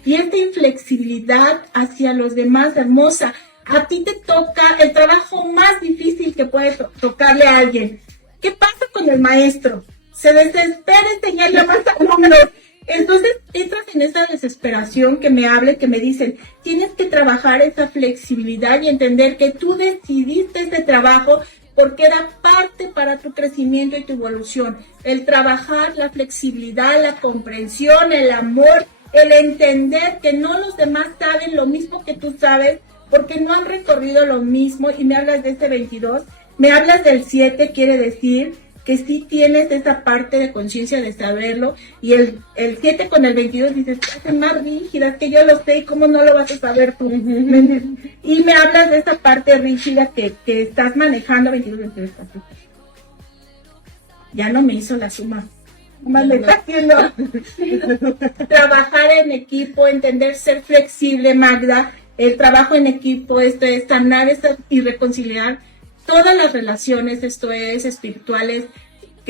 y esta inflexibilidad hacia los demás, hermosa. A ti te toca el trabajo más difícil que puede tocarle a alguien. ¿Qué pasa con el maestro? Se desespera enseñarle más alumnos. Entonces entras en esa desesperación que me hable, que me dicen, tienes que trabajar esa flexibilidad y entender que tú decidiste ese trabajo porque era parte para tu crecimiento y tu evolución. El trabajar la flexibilidad, la comprensión, el amor, el entender que no los demás saben lo mismo que tú sabes, porque no han recorrido lo mismo. Y me hablas de este 22, me hablas del 7, quiere decir que sí tienes esa parte de conciencia de saberlo, y el 7 con el 22 dices, hacen más rígidas, que yo lo sé, y cómo no lo vas a saber tú. Y me hablas de esa parte rígida que estás manejando, 22, 22, ya no me hizo la suma. Más le está haciendo. Trabajar en equipo, entender, ser flexible, Magda. El trabajo en equipo, esto es sanar y reconciliar todas las relaciones, esto es espirituales,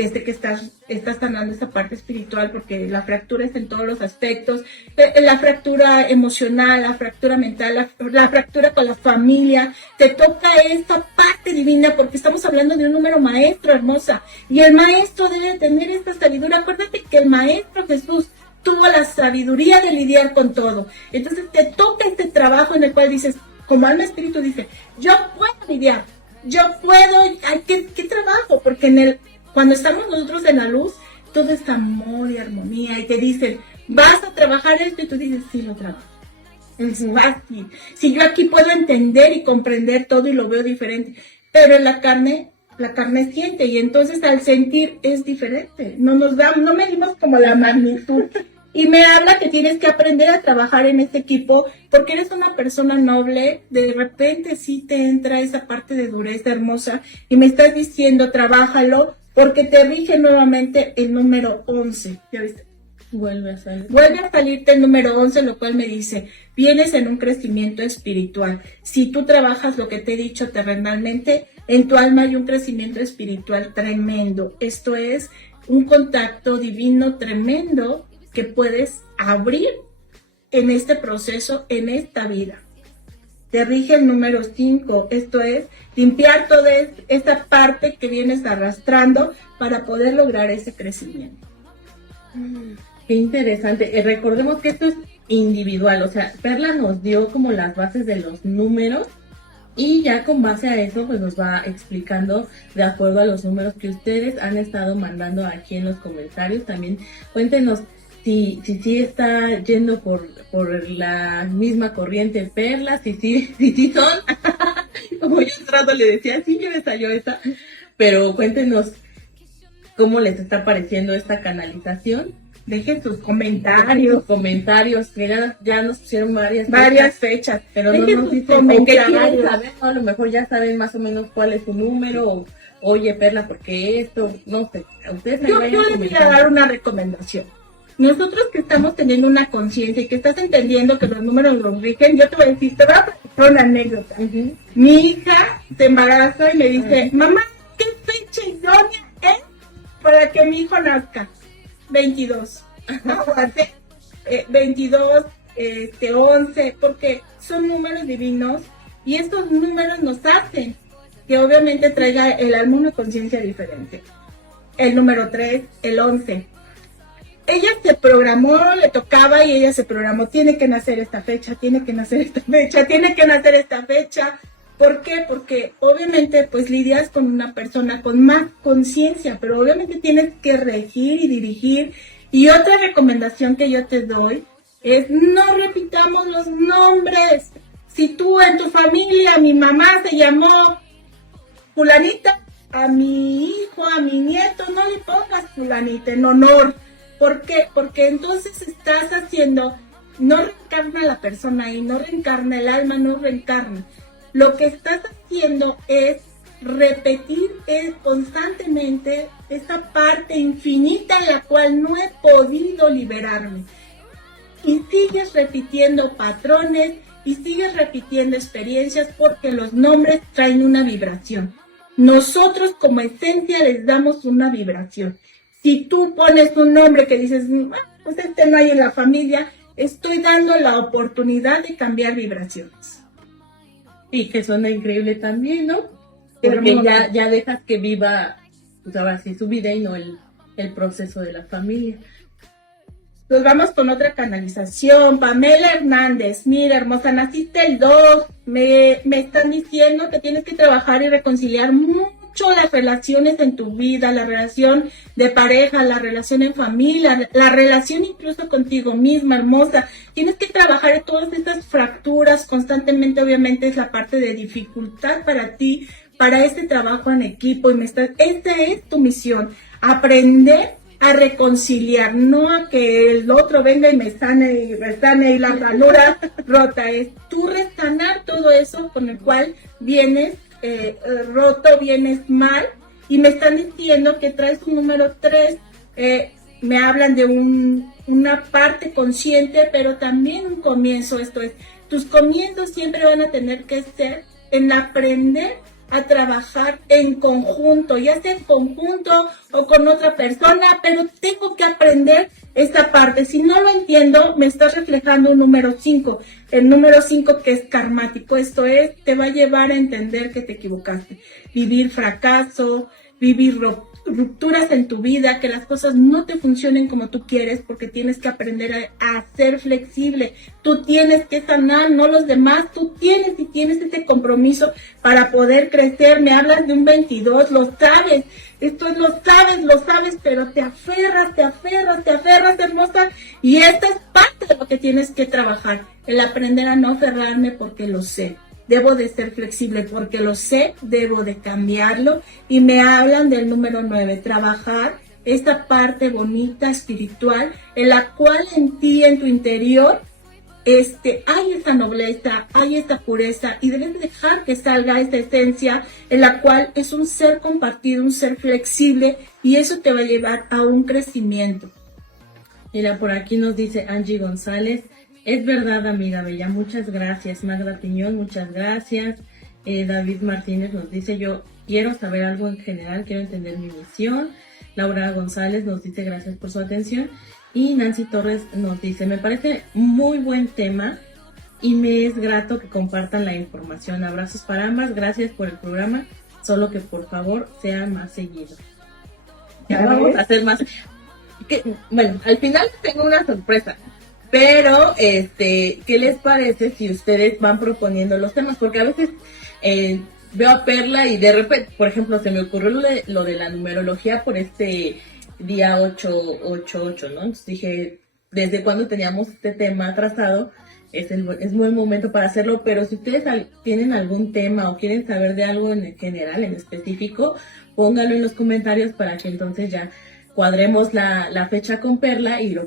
que estás sanando esta parte espiritual, porque la fractura es en todos los aspectos, la fractura emocional, la fractura mental, la fractura con la familia, te toca esta parte divina, porque estamos hablando de un número maestro, hermosa, y el maestro debe tener esta sabiduría. Acuérdate que el maestro Jesús tuvo la sabiduría de lidiar con todo, entonces te toca este trabajo en el cual dices, como alma espíritu, dice, yo puedo lidiar, yo puedo, ¿qué trabajo? Porque cuando estamos nosotros en la luz, todo es amor y armonía, y te dicen, vas a trabajar esto, y tú dices, sí, lo trabajo. Es fácil. Si yo aquí puedo entender y comprender todo y lo veo diferente, pero en la carne siente, y entonces al sentir es diferente. No medimos como la magnitud. Y me habla que tienes que aprender a trabajar en este equipo porque eres una persona noble. De repente sí te entra esa parte de dureza hermosa y me estás diciendo, trabájalo porque te rige nuevamente el número 11. ¿Ya viste? Vuelve a salir. Vuelve a salirte el número 11, lo cual me dice, vienes en un crecimiento espiritual. Si tú trabajas lo que te he dicho terrenalmente, en tu alma hay un crecimiento espiritual tremendo. Esto es un contacto divino tremendo que puedes abrir en este proceso, en esta vida. Te rige el número 5, esto es limpiar toda esta parte que vienes arrastrando para poder lograr ese crecimiento. Qué interesante. Recordemos que esto es individual, o sea, Perla nos dio como las bases de los números y ya con base a eso pues nos va explicando de acuerdo a los números que ustedes han estado mandando aquí en los comentarios. También cuéntenos si está yendo por la misma corriente Perla, si sí son, como yo un rato le decía, sí que me salió esta, pero cuéntenos cómo les está pareciendo esta canalización. Dejen sus comentarios. Que ya nos pusieron varias fechas, pero no nos dicen o qué quieren saber, ¿no? A lo mejor ya saben más o menos cuál es su número, o oye Perla, porque esto, no sé, a ustedes yo les voy a dar una recomendación. Nosotros que estamos teniendo una conciencia y que estás entendiendo que los números los rigen, yo te voy a decir, te voy a platicar una anécdota. Mi hija se embaraza y me dice, mamá, ¿qué fecha idónea es para que mi hijo nazca? 22. 22, 11, porque son números divinos y estos números nos hacen que obviamente traiga el alma una conciencia diferente. El número 3, el 11. Ella se programó, le tocaba y ella se programó, tiene que nacer esta fecha, tiene que nacer esta fecha, tiene que nacer esta fecha. ¿Por qué? Porque obviamente pues lidias con una persona con más conciencia, pero obviamente tienes que regir y dirigir. Y otra recomendación que yo te doy es no repitamos los nombres. Si tú en tu familia, mi mamá se llamó fulanita, a mi hijo, a mi nieto, no le pongas fulanita en honor. ¿Por qué? Porque entonces estás haciendo, no reencarna la persona ahí, no reencarna el alma, no reencarna. Lo que estás haciendo es repetir constantemente esta parte infinita en la cual no he podido liberarme. Y sigues repitiendo patrones y sigues repitiendo experiencias porque los nombres traen una vibración. Nosotros como esencia les damos una vibración. Si tú pones un nombre que dices, pues este no hay en la familia, estoy dando la oportunidad de cambiar vibraciones. Y que suena increíble también, ¿no? Porque ya dejas que viva, pues ahora sí, su vida y no el proceso de la familia. Nos vamos con otra canalización. Pamela Hernández, mira hermosa, naciste el 2, me están diciendo que tienes que trabajar y reconciliar mucho las relaciones en tu vida, la relación de pareja, la relación en familia, la relación incluso contigo misma, hermosa. Tienes que trabajar en todas estas fracturas constantemente, obviamente es la parte de dificultad para ti, para este trabajo en equipo. Esta es tu misión, aprender a reconciliar, no a que el otro venga y me sane y resane y la ranura rota. Es tú resanar todo eso con el cual vienes roto, vienes mal, y me están diciendo que traes un número 3, me hablan de una parte consciente, pero también un comienzo. Esto es, tus comienzos siempre van a tener que ser en aprender a trabajar en conjunto, ya sea en conjunto o con otra persona, pero tengo que aprender esta parte. Si no lo entiendo, me estás reflejando un número 5, el número 5 que es karmático, esto es, te va a llevar a entender que te equivocaste, vivir fracaso, vivir rupturas en tu vida, que las cosas no te funcionen como tú quieres, porque tienes que aprender a ser flexible. Tú tienes que sanar, no los demás. Tú tienes este compromiso para poder crecer. Me hablas de un 22, lo sabes. Esto es, lo sabes, pero te aferras, hermosa. Y esta es parte de lo que tienes que trabajar. El aprender a no aferrarme porque lo sé. Debo de ser flexible porque lo sé, debo de cambiarlo. Y me hablan del número 9, trabajar esta parte bonita, espiritual, en la cual en ti, en tu interior, hay esa nobleza, hay esta pureza, y debes dejar que salga esta esencia en la cual es un ser compartido, un ser flexible, y eso te va a llevar a un crecimiento. Mira, por aquí nos dice Angie González: es verdad, amiga bella, muchas gracias. Magda Piñón, muchas gracias. David Martínez nos dice: yo quiero saber algo en general, quiero entender mi misión. Laura González nos dice: gracias por su atención. Y Nancy Torres nos dice: me parece muy buen tema y me es grato que compartan la información. Abrazos para ambas, gracias por el programa, solo que por favor sea más seguido. Ya vamos a hacer más. Bueno, al final tengo una sorpresa. Pero, ¿qué les parece si ustedes van proponiendo los temas? Porque a veces veo a Perla y de repente, por ejemplo, se me ocurrió lo de la numerología por este día 888, ¿no? Entonces dije, ¿desde cuándo teníamos este tema trazado? Es buen momento para hacerlo, pero si ustedes tienen algún tema o quieren saber de algo en general, en específico, pónganlo en los comentarios para que entonces ya cuadremos la fecha con Perla y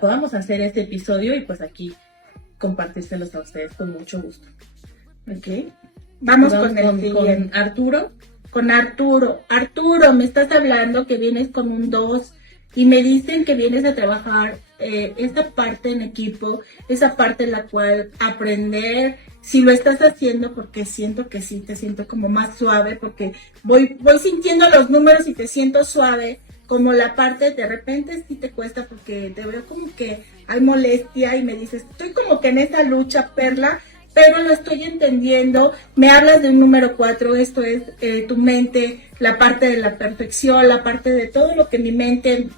podamos hacer este episodio y pues aquí compartírselos a ustedes con mucho gusto. Ok, vamos con Arturo. Con Arturo. Arturo, me estás hablando que vienes con un 2 y me dicen que vienes a trabajar esta parte en equipo, esa parte en la cual aprender, si lo estás haciendo, porque siento que sí, te siento como más suave, porque voy sintiendo los números y te siento suave, como la parte de repente sí te cuesta porque te veo como que hay molestia y me dices, estoy como que en esa lucha, Perla, pero lo estoy entendiendo. Me hablas de un número 4, esto es tu mente, la parte de la perfección, la parte de todo lo que mi mente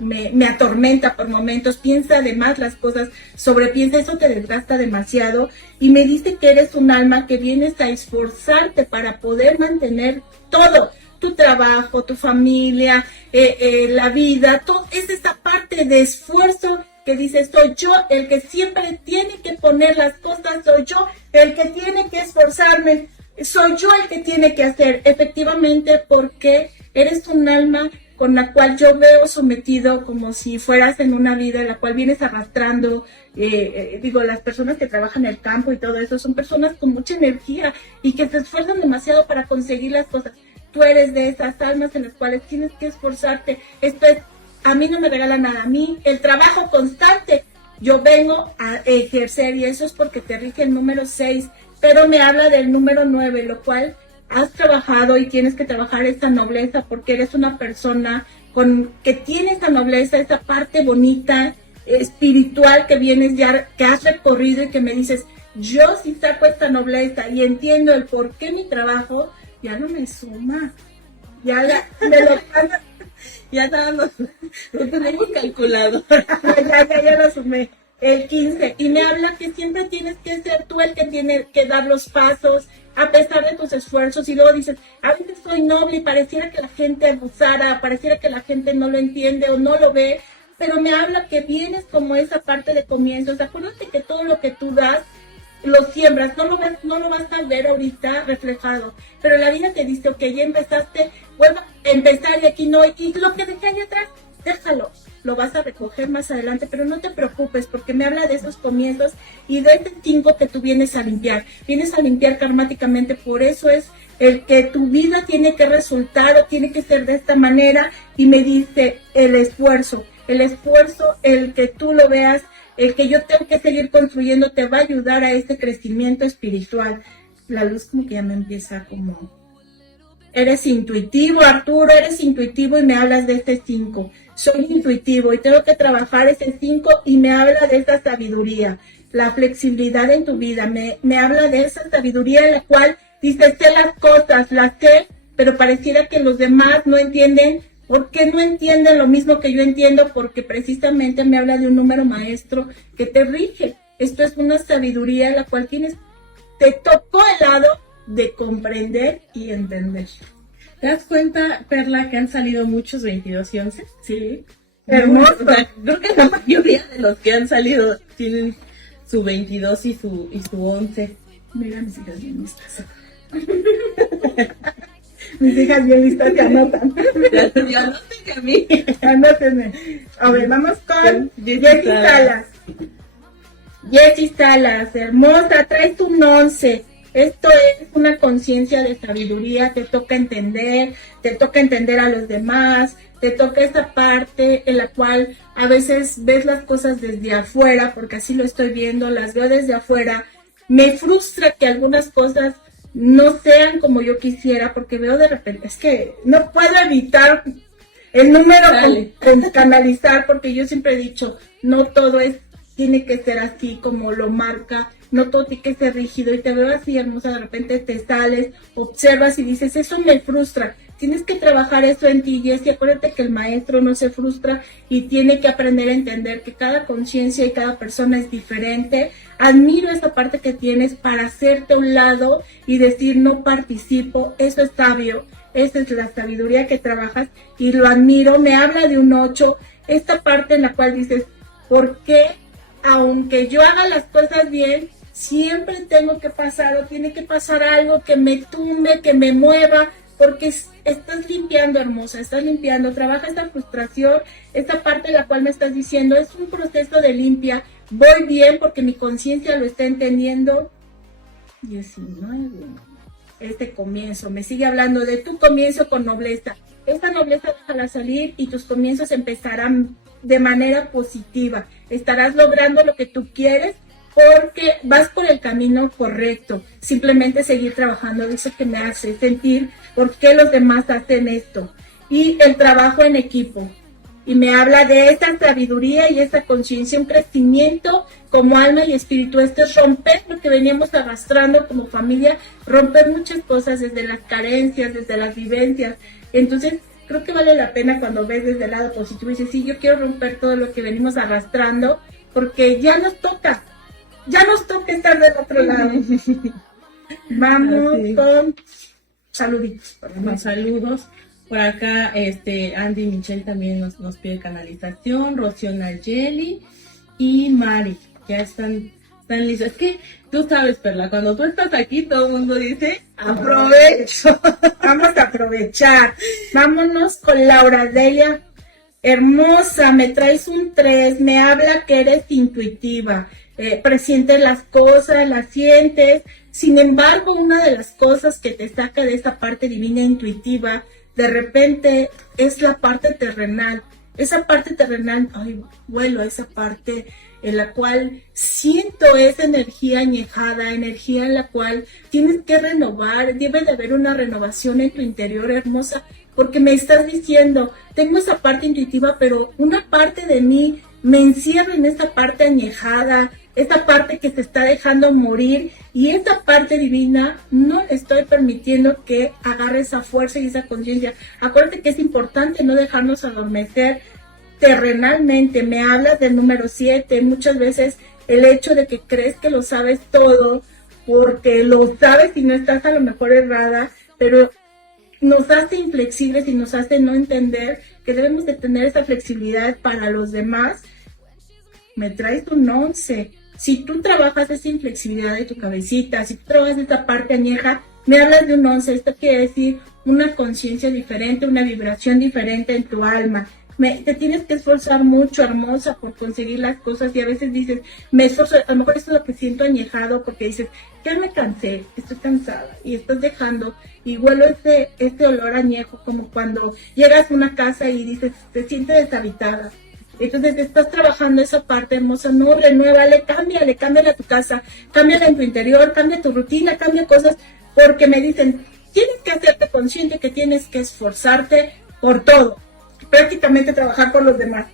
me atormenta por momentos, piensa además las cosas, sobrepiensa, eso te desgasta demasiado, y me dice que eres un alma que vienes a esforzarte para poder mantener todo, tu trabajo, tu familia, la vida, todo, es esa parte de esfuerzo que dices, soy yo el que siempre tiene que poner las cosas, soy yo el que tiene que esforzarme, soy yo el que tiene que hacer, efectivamente, porque eres un alma con la cual yo veo sometido como si fueras en una vida en la cual vienes arrastrando, las personas que trabajan en el campo y todo eso, son personas con mucha energía y que se esfuerzan demasiado para conseguir las cosas. Tú eres de esas almas en las cuales tienes que esforzarte. Esto es, a mí no me regala nada, a mí el trabajo constante, yo vengo a ejercer, y eso es porque te rige el número 6, pero me habla del número 9, lo cual has trabajado y tienes que trabajar esta nobleza porque eres una persona que tiene esa nobleza, esa parte bonita, espiritual que vienes ya, que has recorrido y que me dices, yo sí saco esta nobleza y entiendo el por qué mi trabajo ya no me suma, ya lo tenemos calculado. ya lo sumé. El 15, y me habla que siempre tienes que ser tú el que tiene que dar los pasos, a pesar de tus esfuerzos, y luego dices, a veces soy noble y pareciera que la gente abusara, pareciera que la gente no lo entiende o no lo ve, pero me habla que vienes como esa parte de comienzos. Acuérdate que todo lo que tú das, lo siembras, no lo vas a ver ahorita reflejado, pero la vida te dice, ok, ya empezaste, vuelva a empezar y aquí no, y lo que dejé allá atrás, déjalo, lo vas a recoger más adelante, pero no te preocupes porque me habla de esos comienzos y de este 5 que tú vienes a limpiar karmáticamente, por eso es el que tu vida tiene que resultar o tiene que ser de esta manera, y me dice el esfuerzo, el que tú lo veas, el que yo tengo que seguir construyendo te va a ayudar a ese crecimiento espiritual. la luz como que ya me empieza como, eres intuitivo, Arturo, eres intuitivo y me hablas de este 5. Soy intuitivo y tengo que trabajar ese 5 y me habla de esta sabiduría, la flexibilidad en tu vida, me habla de esa sabiduría en la cual dices, sé las cosas, las sé, pero pareciera que los demás no entienden. ¿Por qué no entienden lo mismo que yo entiendo? Porque precisamente me habla de un número maestro que te rige. Esto es una sabiduría en la cual te tocó el lado de comprender y entender. ¿Te das cuenta, Perla, que han salido muchos 22 y 11? Sí. Hermoso. Creo que la mayoría de los que han salido tienen su 22 y su 11. Mira, mis hijas bien listas. Mis hijas bien listas que anotan. Ya anoten que a mí. Anótenme. A ver, vamos con Jessy Salas. Jessy Salas, hermosa, traes un 11. Esto es una conciencia de sabiduría, te toca entender a los demás, te toca esa parte en la cual a veces ves las cosas desde afuera, porque así lo estoy viendo, las veo desde afuera. Me frustra que algunas cosas no sean como yo quisiera, porque veo de repente, es que no puedo evitar el número con canalizar, porque yo siempre he dicho, no todo tiene que ser así como lo marca, no todo tiene que ser rígido, y te veo así hermosa, de repente te sales, observas y dices, eso me frustra. Tienes que trabajar eso en ti, Jessy. Acuérdate que el maestro no se frustra y tiene que aprender a entender que cada conciencia y cada persona es diferente. Admiro esa parte que tienes para hacerte a un lado y decir no participo. Eso es sabio, esa es la sabiduría que trabajas y lo admiro. Me habla de un 8, esta parte en la cual dices, ¿por qué aunque yo haga las cosas bien, siempre tengo que pasar o tiene que pasar algo que me tumbe, que me mueva? Porque estás limpiando, hermosa, estás limpiando, trabaja esta frustración, esta parte en la cual me estás diciendo, es un proceso de limpia, voy bien porque mi conciencia lo está entendiendo. 19, este comienzo, me sigue hablando de tu comienzo con nobleza, esta nobleza déjala salir y tus comienzos empezarán de manera positiva, estarás logrando lo que tú quieres, porque vas por el camino correcto, simplemente seguir trabajando, eso que me hace sentir por qué los demás hacen esto, y el trabajo en equipo, y me habla de esta sabiduría y esta conciencia, un crecimiento como alma y espíritu, esto es romper lo que veníamos arrastrando como familia, romper muchas cosas desde las carencias, desde las vivencias, entonces creo que vale la pena cuando ves desde el lado positivo y dices, sí, yo quiero romper todo lo que venimos arrastrando, porque ya nos toca estar del otro lado. Vamos con saluditos. Saludos. Por acá, Andy Michelle también nos pide canalización, Rocío Nayeli y Mari, ya están listos. Es que tú sabes, Perla, cuando tú estás aquí, todo el mundo dice, aprovecho. Vamos a aprovechar. Vámonos con Laura Delia. Hermosa, me traes un 3, me habla que eres intuitiva. Presientes las cosas, las sientes. Sin embargo, una de las cosas que te saca de esa parte divina intuitiva, de repente es la parte terrenal. Esa parte terrenal, vuelo a esa parte en la cual siento esa energía añejada, energía en la cual tienes que renovar, debe de haber una renovación en tu interior, hermosa, porque me estás diciendo, tengo esa parte intuitiva, pero una parte de mí me encierra en esa parte añejada, esa parte que se está dejando morir, y esa parte divina no le estoy permitiendo que agarre esa fuerza y esa conciencia. Acuérdate que es importante no dejarnos adormecer terrenalmente. Me hablas del número 7, muchas veces el hecho de que crees que lo sabes todo, porque lo sabes y no estás a lo mejor errada, pero nos hace inflexibles y nos hace no entender que debemos de tener esa flexibilidad para los demás. Me traes un 11. Si tú trabajas esa inflexibilidad de tu cabecita, si tú trabajas esa parte añeja, me hablas de un 11. Esto quiere decir una conciencia diferente, una vibración diferente en tu alma. Te tienes que esforzar mucho, hermosa, por conseguir las cosas, y a veces dices, me esforzo, a lo mejor esto es lo que siento añejado, porque dices, ya me cansé, estoy cansada, y estás dejando, y huelo este olor añejo, como cuando llegas a una casa y dices, se siente deshabitada, Entonces estás trabajando esa parte hermosa, no, renuévale, cámbiale a tu casa, cámbiala en tu interior, cambia tu rutina, cambia cosas, porque me dicen, tienes que hacerte consciente que tienes que esforzarte por todo, prácticamente trabajar por los demás.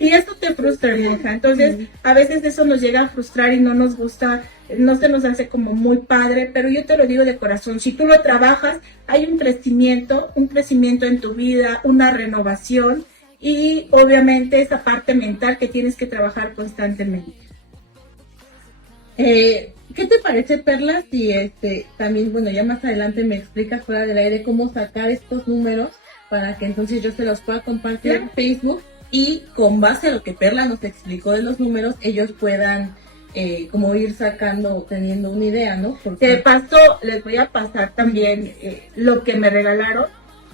Y eso te frustra, hermosa. Entonces, a veces eso nos llega a frustrar y no nos gusta, no se nos hace como muy padre, pero yo te lo digo de corazón, si tú lo trabajas, hay un crecimiento en tu vida, una renovación y obviamente esa parte mental que tienes que trabajar constantemente. ¿Qué te parece, Perla, si también, bueno, ya más adelante me explicas fuera del aire cómo sacar estos números para que entonces yo se los pueda compartir en Facebook y con base a lo que Perla nos explicó de los números, ellos puedan como ir sacando, teniendo una idea, ¿no? Porque les voy a pasar también lo que me regalaron,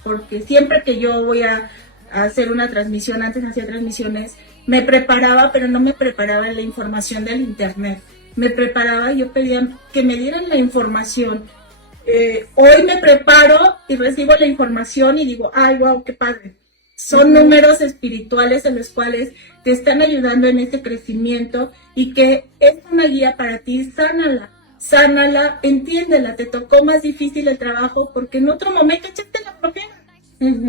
porque siempre que yo voy a hacer una transmisión, antes hacía transmisiones, me preparaba, pero no me preparaba en la información del internet. Me preparaba, yo pedía que me dieran la información. Hoy me preparo y recibo la información y digo, ay, wow, qué padre. Son números espirituales en los cuales te están ayudando en ese crecimiento y que es una guía para ti. Sánala, entiéndela. Te tocó más difícil el trabajo porque en otro momento echaste la flojera.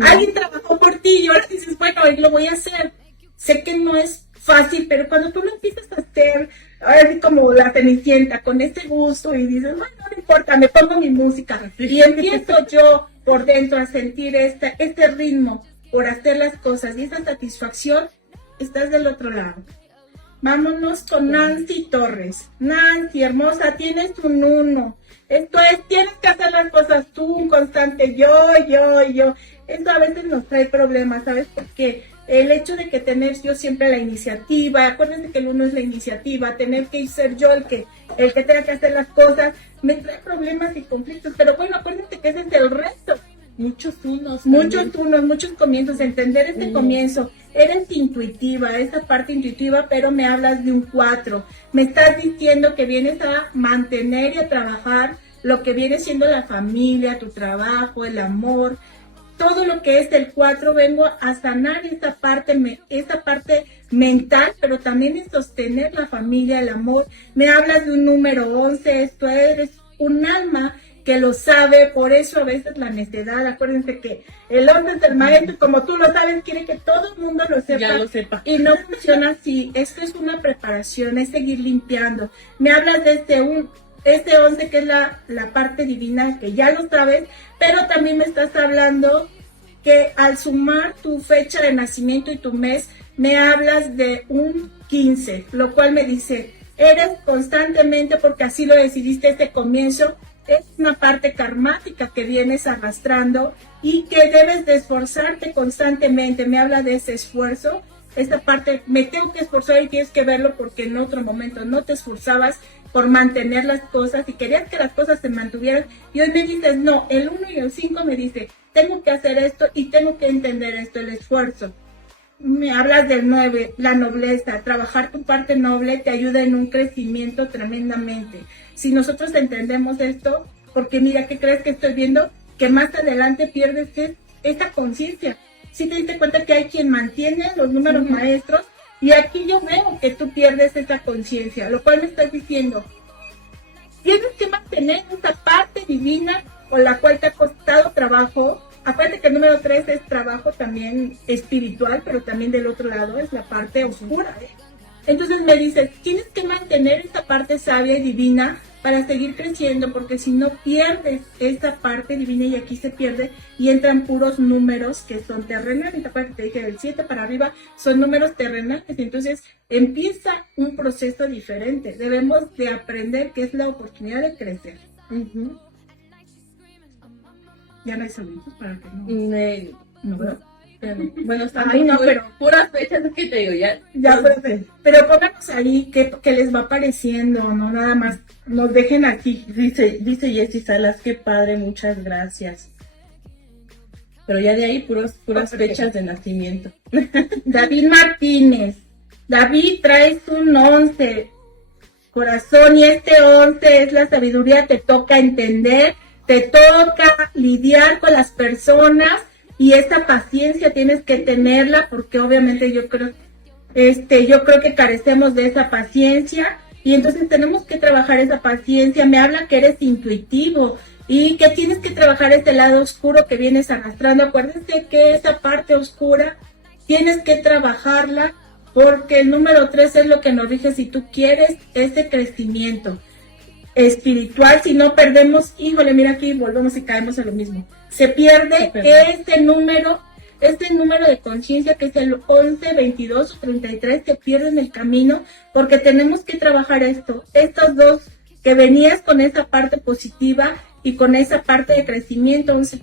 Alguien trabajó por ti y ahora dices, bueno, hoy lo voy a hacer. Sé que no es fácil, pero cuando tú lo empiezas a hacer, así como la Cenicienta, con ese gusto y dices, bueno, no importa, me pongo mi música y empiezo yo por dentro a sentir este ritmo por hacer las cosas y esa satisfacción, estás del otro lado. Vámonos con Nancy Torres. Nancy, hermosa, tienes un 1. Esto es, tienes que hacer las cosas tú, un constante yo. Eso a veces nos trae problemas, ¿sabes? Porque el hecho de que tener yo siempre la iniciativa, acuérdense que el 1 es la iniciativa, tener que ser yo el que tenga que hacer las cosas, me trae problemas y conflictos, pero bueno, acuérdense que ese es el resto. Muchos unos, muchos comienzos, entender este comienzo. Eres intuitiva, esa parte intuitiva, pero me hablas de un 4. Me estás diciendo que vienes a mantener y a trabajar lo que viene siendo la familia, tu trabajo, el amor, todo lo que es el 4. Vengo a sanar esa parte mental, pero también es sostener la familia, el amor. Me hablas de un número 11, esto eres un alma que lo sabe, por eso a veces la necedad, acuérdense que el 11 es el maestro, como tú lo sabes, quiere que todo el mundo lo sepa. Ya lo sepa. Y no funciona así, esto es una preparación, es seguir limpiando. Me hablas de este 11 que es la parte divina, que ya lo sabes, pero también me estás hablando que al sumar tu fecha de nacimiento y tu mes, me hablas de un 15, lo cual me dice, eres constantemente, porque así lo decidiste este comienzo, es una parte karmática que vienes arrastrando y que debes de esforzarte constantemente. Me habla de ese esfuerzo, esta parte, me tengo que esforzar y tienes que verlo porque en otro momento no te esforzabas por mantener las cosas y querías que las cosas se mantuvieran y hoy me dices, no, el 1 y el 5 me dice, tengo que hacer esto y tengo que entender esto, el esfuerzo. Me hablas del 9, la nobleza, trabajar tu parte noble te ayuda en un crecimiento tremendamente. Si nosotros entendemos esto, porque mira, ¿qué crees que estoy viendo? Que más adelante pierdes esa conciencia. Si te diste cuenta que hay quien mantiene los números maestros y aquí yo veo que tú pierdes esa conciencia, lo cual me estás diciendo, tienes que mantener esa parte divina con la cual te ha costado trabajo. Aparte que el número 3 es trabajo también espiritual, pero también del otro lado es la parte oscura. Entonces me dices, tienes que mantener esta parte sabia y divina para seguir creciendo, porque si no pierdes esta parte divina y aquí se pierde y entran puros números que son terrenales. ¿Te acuerdas que te dije del 7 para arriba son números terrenales? Entonces empieza un proceso diferente. Debemos de aprender que es la oportunidad de crecer. Ya no hay saludos para que no. ¿Verdad? Bueno, están pero puras fechas que te digo, ya. Pero pónganos ahí que les va apareciendo, no nada más nos dejen aquí. Dice Jessy Salas, qué padre, muchas gracias. Pero ya de ahí puras fechas de nacimiento. David Martínez, David, traes un 11, corazón, y este 11 es la sabiduría, te toca entender, te toca lidiar con las personas y esta paciencia tienes que tenerla, porque obviamente yo creo que carecemos de esa paciencia, y entonces tenemos que trabajar esa paciencia. Me habla que eres intuitivo y que tienes que trabajar este lado oscuro que vienes arrastrando. Acuérdense que esa parte oscura tienes que trabajarla, porque el número 3 es lo que nos rige. Si tú quieres ese crecimiento espiritual, si no perdemos, híjole, mira aquí volvemos y caemos en lo mismo. Se pierde este número de conciencia, que es el 11, 22 o 33, se pierde en el camino, porque tenemos que trabajar estos dos, que venías con esa parte positiva y con esa parte de crecimiento. 11,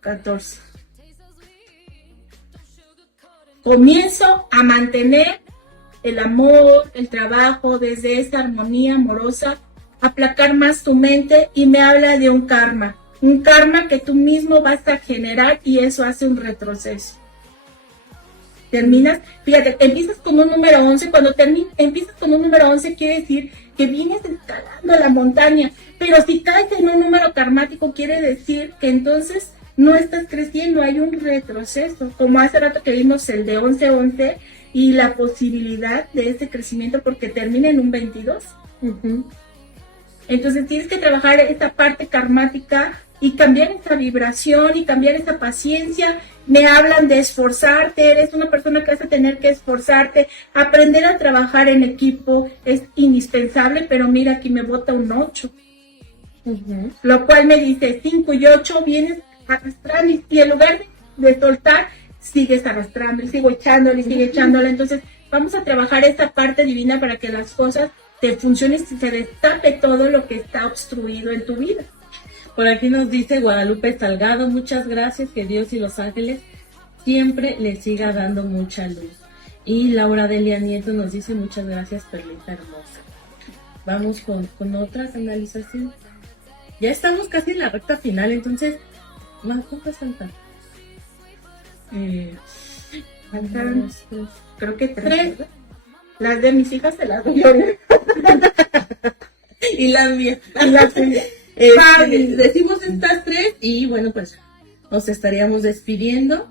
14. Comienzo a mantener el amor, el trabajo, desde esa armonía amorosa, aplacar más tu mente, y me habla de un karma que tú mismo vas a generar, y eso hace un retroceso. Terminas, fíjate, empiezas con un número 11, cuando empiezas con un número 11 quiere decir que vienes escalando la montaña, pero si caes en un número karmático quiere decir que entonces no estás creciendo, hay un retroceso, como hace rato que vimos el de 11-11 y la posibilidad de ese crecimiento porque termina en un 22. Entonces tienes que trabajar esta parte karmática y cambiar esa vibración y cambiar esa paciencia. Me hablan de esforzarte, eres una persona que vas a tener que esforzarte, aprender a trabajar en equipo es indispensable, pero mira, aquí me bota un 8, lo cual me dice 5 y 8, vienes arrastrando, y en lugar de soltar, sigues arrastrando, y sigo echándole, y sigue echándole. Entonces vamos a trabajar esta parte divina para que las cosas te funcionen y se destape todo lo que está obstruido en tu vida. Por aquí nos dice Guadalupe Salgado, muchas gracias, que Dios y los ángeles siempre le siga dando mucha luz. Y Laura Delia Nieto nos dice, muchas gracias, Perlita hermosa. Vamos con otra canalización. Ya estamos casi en la recta final, entonces, ¿cuántas faltan? Faltan, creo que 3. Las de mis hijas se las doy. Y las mías. Decimos estas 3 y bueno, pues nos estaríamos despidiendo.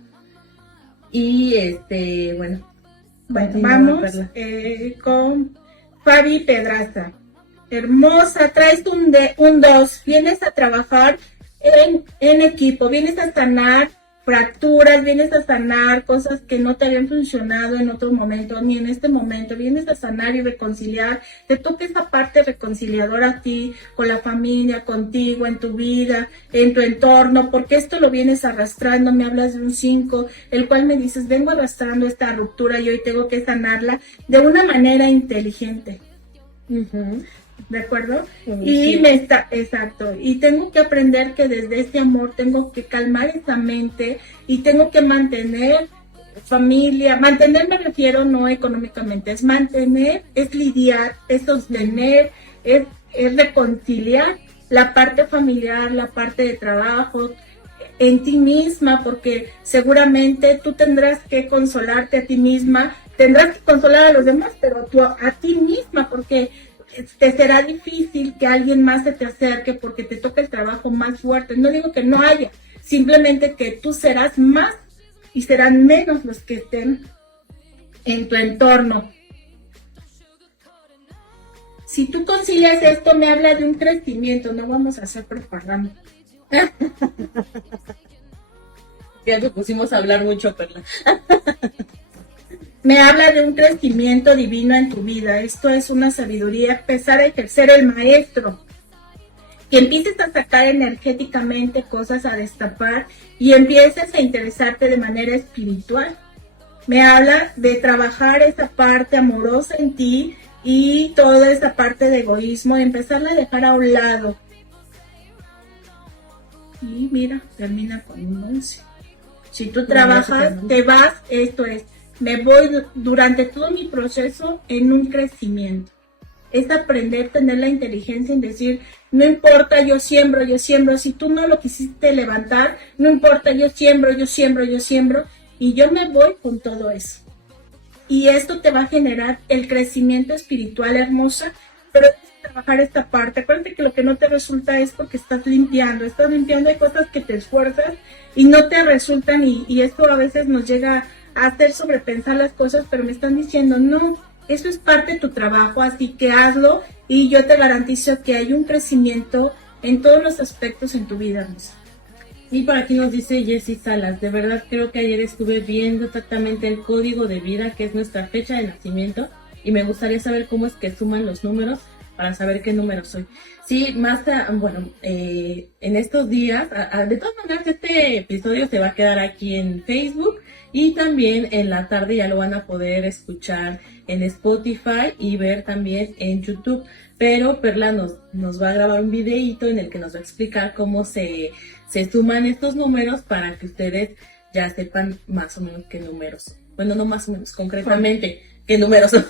Y bueno, vamos con Fabi Pedraza. Hermosa, traes un 2, vienes a trabajar en equipo, vienes a sanar fracturas, vienes a sanar cosas que no te habían funcionado en otro momento, ni en este momento, vienes a sanar y reconciliar, te toca esa parte reconciliadora a ti, con la familia, contigo, en tu vida, en tu entorno, porque esto lo vienes arrastrando. Me hablas de un 5, el cual me dices, vengo arrastrando esta ruptura y hoy tengo que sanarla de una manera inteligente. ¿De acuerdo? Y exacto, y tengo que aprender que desde este amor tengo que calmar esa mente y tengo que mantener familia. Mantener me refiero no económicamente, es mantener, es lidiar, es sostener, es reconciliar la parte familiar, la parte de trabajo en ti misma, porque seguramente tú tendrás que consolarte a ti misma, tendrás que consolar a los demás, pero tú a ti misma, porque te será difícil que alguien más se te acerque porque te toca el trabajo más fuerte. No digo que no haya, simplemente que tú serás más y serán menos los que estén en tu entorno. Si tú concilias esto, me habla de un crecimiento, no vamos a hacer propaganda. Ya te pusimos a hablar mucho, Perla. Me habla de un crecimiento divino en tu vida. Esto es una sabiduría, empezar a ejercer el maestro. Que empieces a sacar energéticamente cosas a destapar y empieces a interesarte de manera espiritual. Me habla de trabajar esa parte amorosa en ti y toda esa parte de egoísmo, empezarla a dejar a un lado. Y mira, termina con un 11. Si tú trabajas, te vas, esto es. Me voy durante todo mi proceso en un crecimiento. Es aprender a tener la inteligencia en decir, no importa, yo siembro. Si tú no lo quisiste levantar, no importa, yo siembro. Y yo me voy con todo eso. Y esto te va a generar el crecimiento espiritual hermosa, pero trabajar esta parte. Acuérdate que lo que no te resulta es porque estás limpiando, hay cosas que te esfuerzas y no te resultan y esto a veces nos llega a hacer sobrepensar las cosas, pero me están diciendo, no, eso es parte de tu trabajo, así que hazlo y yo te garantizo que hay un crecimiento en todos los aspectos en tu vida, Rosa. Y por aquí nos dice Jessie Salas, de verdad creo que ayer estuve viendo exactamente el código de vida, que es nuestra fecha de nacimiento, y me gustaría saber cómo es que suman los números para saber qué número soy. Sí, en estos días, de todas maneras este episodio se va a quedar aquí en Facebook y también en la tarde ya lo van a poder escuchar en Spotify y ver también en YouTube. Pero Perla nos va a grabar un videíto en el que nos va a explicar cómo se suman estos números para que ustedes ya sepan más o menos qué números son. Bueno, no más o menos, concretamente qué números son.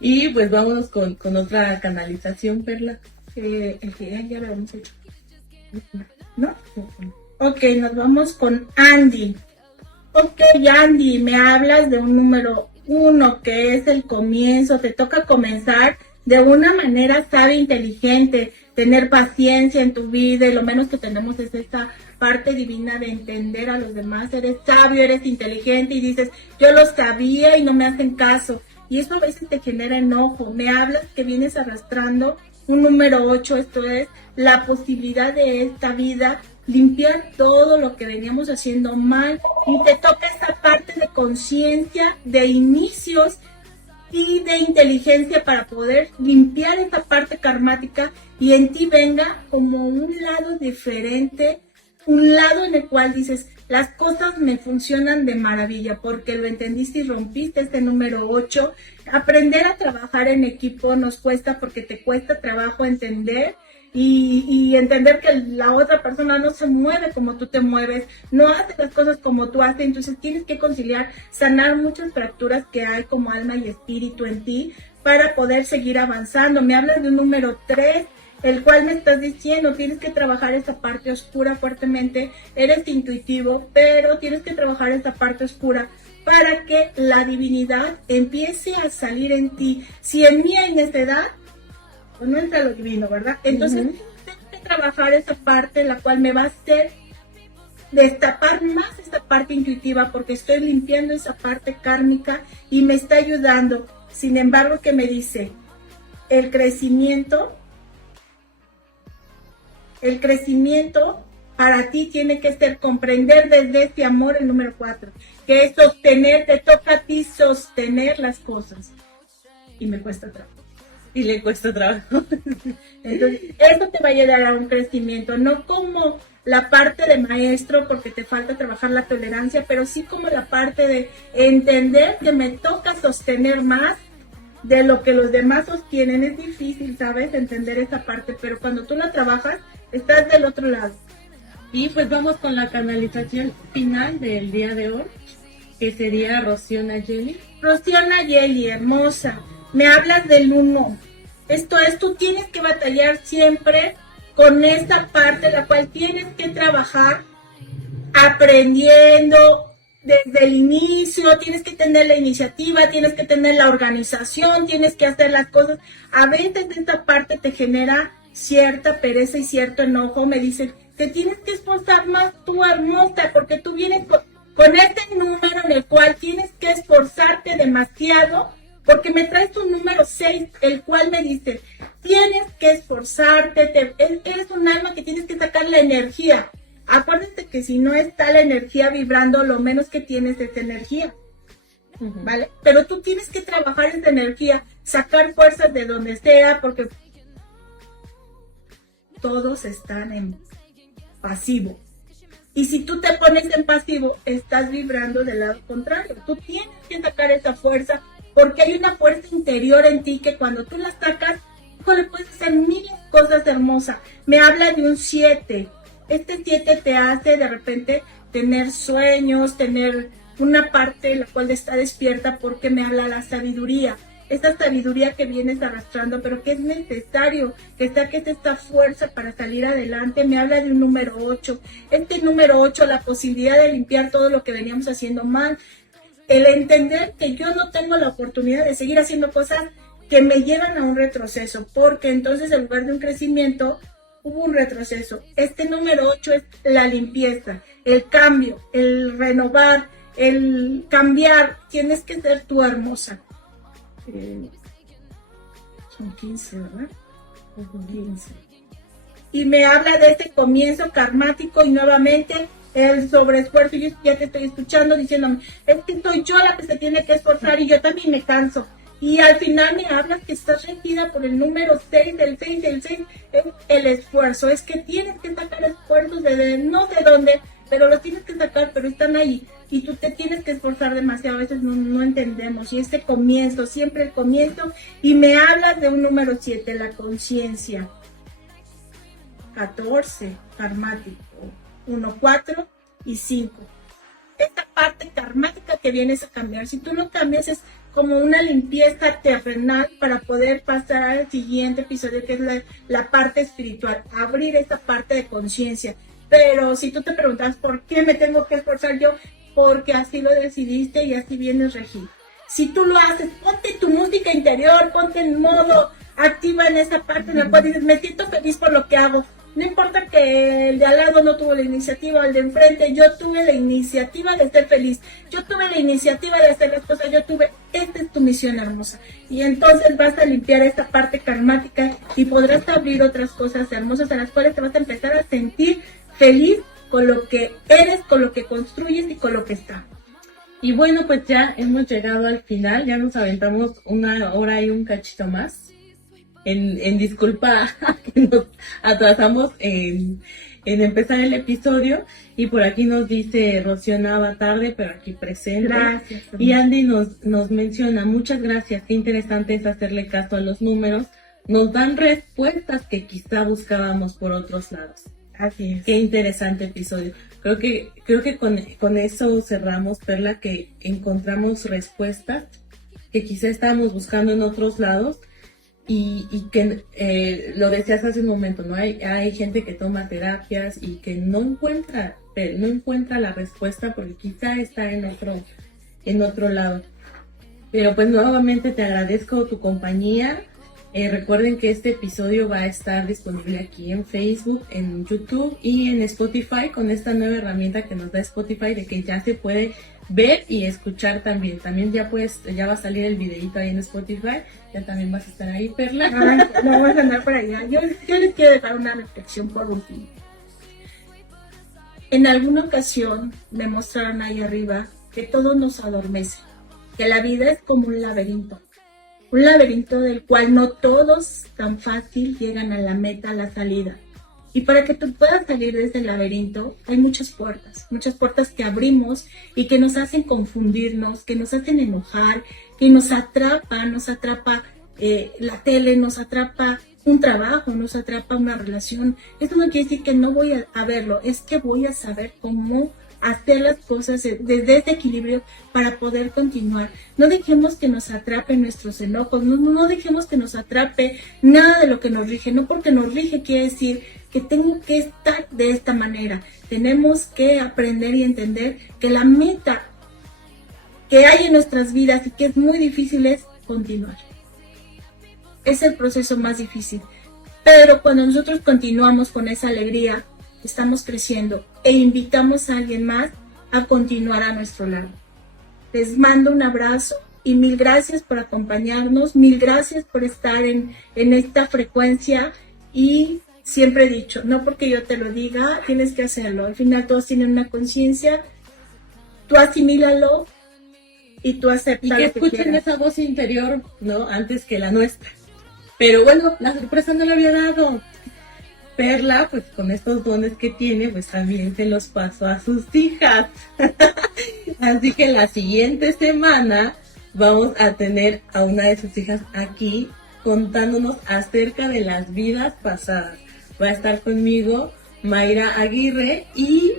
Y pues vámonos con otra canalización, Perla. El que ya lo hemos hecho. ¿No? Ok, nos vamos con Andy. Ok, Andy, me hablas de un número 1, que es el comienzo. Te toca comenzar de una manera sabia, inteligente, tener paciencia en tu vida, y lo menos que tenemos es esta parte divina de entender a los demás. Eres sabio, eres inteligente y dices, yo lo sabía y no me hacen caso. Y eso a veces te genera enojo. Me hablas que vienes arrastrando un número 8, esto es la posibilidad de esta vida, limpiar todo lo que veníamos haciendo mal, y te toca esa parte de conciencia, de inicios y de inteligencia para poder limpiar esta parte karmática y en ti venga como un lado diferente, un lado en el cual dices, las cosas me funcionan de maravilla porque lo entendiste y rompiste este número 8. Aprender a trabajar en equipo nos cuesta porque te cuesta trabajo entender y entender que la otra persona no se mueve como tú te mueves, no hace las cosas como tú haces, entonces tienes que conciliar, sanar muchas fracturas que hay como alma y espíritu en ti para poder seguir avanzando. Me hablas de un número 3, el cual me estás diciendo, tienes que trabajar esa parte oscura fuertemente, eres intuitivo, pero tienes que trabajar esa parte oscura para que la divinidad empiece a salir en ti. Si en mí hay necedad, pues no entra lo divino, ¿verdad? Entonces, tengo que trabajar esa parte, la cual me va a hacer destapar más esa parte intuitiva, porque estoy limpiando esa parte kármica y me está ayudando. Sin embargo, ¿qué me dice? El crecimiento para ti tiene que ser comprender desde este amor el número 4, que es sostener, te toca a ti sostener las cosas. Y me cuesta trabajo. Y le cuesta trabajo. Entonces, esto te va a ayudar a un crecimiento, no como la parte de maestro, porque te falta trabajar la tolerancia, pero sí como la parte de entender que me toca sostener más de lo que los demás sostienen. Es difícil, ¿sabes? Entender esa parte, pero cuando tú la trabajas, estás del otro lado. Y pues vamos con la canalización final del día de hoy, que sería Rocío Nayeli. Rocío Nayeli, hermosa, me hablas del 1. Esto es, tú tienes que batallar siempre con esta parte, la cual tienes que trabajar aprendiendo desde el inicio, tienes que tener la iniciativa, tienes que tener la organización, tienes que hacer las cosas. A veces esta parte te genera cierta pereza y cierto enojo. Me dicen, te tienes que esforzar más tú, hermosa, porque tú vienes con este número en el cual tienes que esforzarte demasiado, porque me traes un número 6, el cual me dice, tienes que esforzarte, eres un alma que tienes que sacar la energía. Acuérdate que si no está la energía vibrando, lo menos que tienes es energía, ¿vale? Pero tú tienes que trabajar esa energía, sacar fuerzas de donde sea, porque todos están en pasivo. Y si tú te pones en pasivo, estás vibrando del lado contrario. Tú tienes que sacar esa fuerza, porque hay una fuerza interior en ti que cuando tú la sacas, le puedes hacer miles de cosas hermosas. Me habla de un 7. Este 7 te hace de repente tener sueños, tener una parte en la cual está despierta, porque me habla la sabiduría. Esta sabiduría que vienes arrastrando, pero que es necesario que saques esta fuerza para salir adelante. Me habla de un número 8. Este número 8, la posibilidad de limpiar todo lo que veníamos haciendo mal. El entender que yo no tengo la oportunidad de seguir haciendo cosas que me llevan a un retroceso, porque entonces en lugar de un crecimiento, hubo un retroceso. Este número 8 es la limpieza, el cambio, el renovar, el cambiar. Tienes que ser tú hermosa. Son 15, ¿verdad? 15. Y me habla de este comienzo karmático y nuevamente el sobreesfuerzo. Yo ya te estoy escuchando diciéndome, es que soy yo la que se tiene que esforzar y yo también me canso. Y al final me hablas que estás regida por el número 6, el 6, el 6, es el esfuerzo. Es que tienes que sacar esfuerzos de no sé dónde, pero los tienes que sacar, pero están ahí. Y tú te tienes que esforzar demasiado, a veces no entendemos. Y este comienzo, siempre el comienzo. Y me hablas de un número 7, la conciencia. 14, karmático. 1, 4 y 5. Esta parte karmática que vienes a cambiar, si tú lo cambias es como una limpieza terrenal para poder pasar al siguiente episodio, que es la parte espiritual, abrir esta parte de conciencia. Pero si tú te preguntas por qué me tengo que esforzar yo, porque así lo decidiste y así vienes regido. Si tú lo haces, ponte tu música interior, ponte en modo activa en esa parte en la cual dices, me siento feliz por lo que hago. No importa que el de al lado no tuvo la iniciativa, el de enfrente, yo tuve la iniciativa de ser feliz, yo tuve la iniciativa de hacer las cosas, esta es tu misión hermosa. Y entonces vas a limpiar esta parte karmática y podrás abrir otras cosas hermosas a las cuales te vas a empezar a sentir feliz con lo que eres, con lo que construyes y con lo que está. Y bueno, pues ya hemos llegado al final, ya nos aventamos 1 hora y un cachito más. En disculpa que nos atrasamos en empezar el episodio, y por aquí nos dice Rocío Nava tarde, pero aquí presente. Gracias. Y Andy nos menciona, muchas gracias, qué interesante es hacerle caso a los números, nos dan respuestas que quizá buscábamos por otros lados. Así es. Qué interesante episodio. Creo que con eso cerramos, Perla, que encontramos respuestas que quizá estábamos buscando en otros lados. Y que lo decías hace un momento, ¿no? Hay gente que toma terapias y que no encuentra la respuesta porque quizá está en otro lado. Pero pues nuevamente te agradezco tu compañía. Recuerden que este episodio va a estar disponible aquí en Facebook, en YouTube y en Spotify, con esta nueva herramienta que nos da Spotify de que ya se puede ver y escuchar también. También ya va a salir el videito ahí en Spotify, ya también vas a estar ahí, Perla. No vas a andar por allá. Yo les quiero dejar una reflexión por último. En alguna ocasión me mostraron ahí arriba que todo nos adormece, que la vida es como un laberinto del cual no todos tan fácil llegan a la meta, a la salida. Y para que tú puedas salir de ese laberinto, hay muchas puertas que abrimos y que nos hacen confundirnos, que nos hacen enojar, que nos atrapa la tele, nos atrapa un trabajo, nos atrapa una relación. Esto no quiere decir que no voy a verlo, es que voy a saber cómo hacer las cosas desde ese equilibrio para poder continuar. No dejemos que nos atrapen nuestros enojos, no dejemos que nos atrape nada de lo que nos rige. No porque nos rige quiere decir que tengo que estar de esta manera. Tenemos que aprender y entender que la meta que hay en nuestras vidas y que es muy difícil es continuar. Es el proceso más difícil. Pero cuando nosotros continuamos con esa alegría, estamos creciendo e invitamos a alguien más a continuar a nuestro lado. Les mando un abrazo y mil gracias por acompañarnos, mil gracias por estar en esta frecuencia. Y siempre he dicho, no porque yo te lo diga, tienes que hacerlo. Al final todos tienen una conciencia, tú asimílalo y tú aceptas. Y que escuchen esa voz interior, ¿no? Antes que la nuestra. Pero bueno, la sorpresa no la había dado. Perla, pues con estos dones que tiene, pues también se los pasó a sus hijas. Así que la siguiente semana vamos a tener a una de sus hijas aquí contándonos acerca de las vidas pasadas. Va a estar conmigo Mayra Aguirre y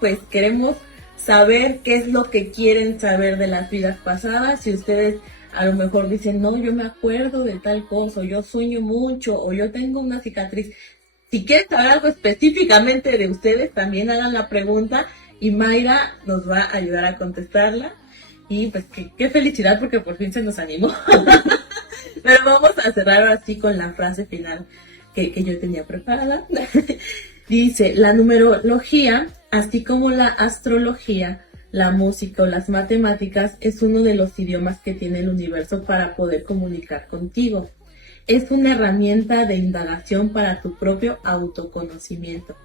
pues queremos saber qué es lo que quieren saber de las vidas pasadas. Si ustedes a lo mejor dicen, no, yo me acuerdo de tal cosa, o yo sueño mucho, o yo tengo una cicatriz. Si quieren saber algo específicamente de ustedes, también hagan la pregunta y Mayra nos va a ayudar a contestarla. Y pues qué felicidad porque por fin se nos animó. Pero vamos a cerrar ahora sí con la frase final que yo tenía preparada. Dice, la numerología, así como la astrología, la música o las matemáticas, es uno de los idiomas que tiene el universo para poder comunicar contigo. Es una herramienta de indagación para tu propio autoconocimiento.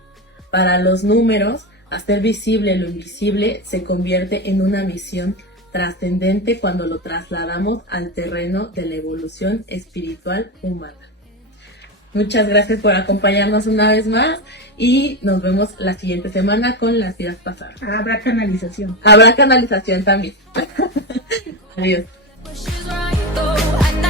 Para los números, hacer visible lo invisible se convierte en una misión trascendente cuando lo trasladamos al terreno de la evolución espiritual humana. Muchas gracias por acompañarnos una vez más y nos vemos la siguiente semana con las vidas pasadas. Habrá canalización. Habrá canalización también. Adiós. She's right though.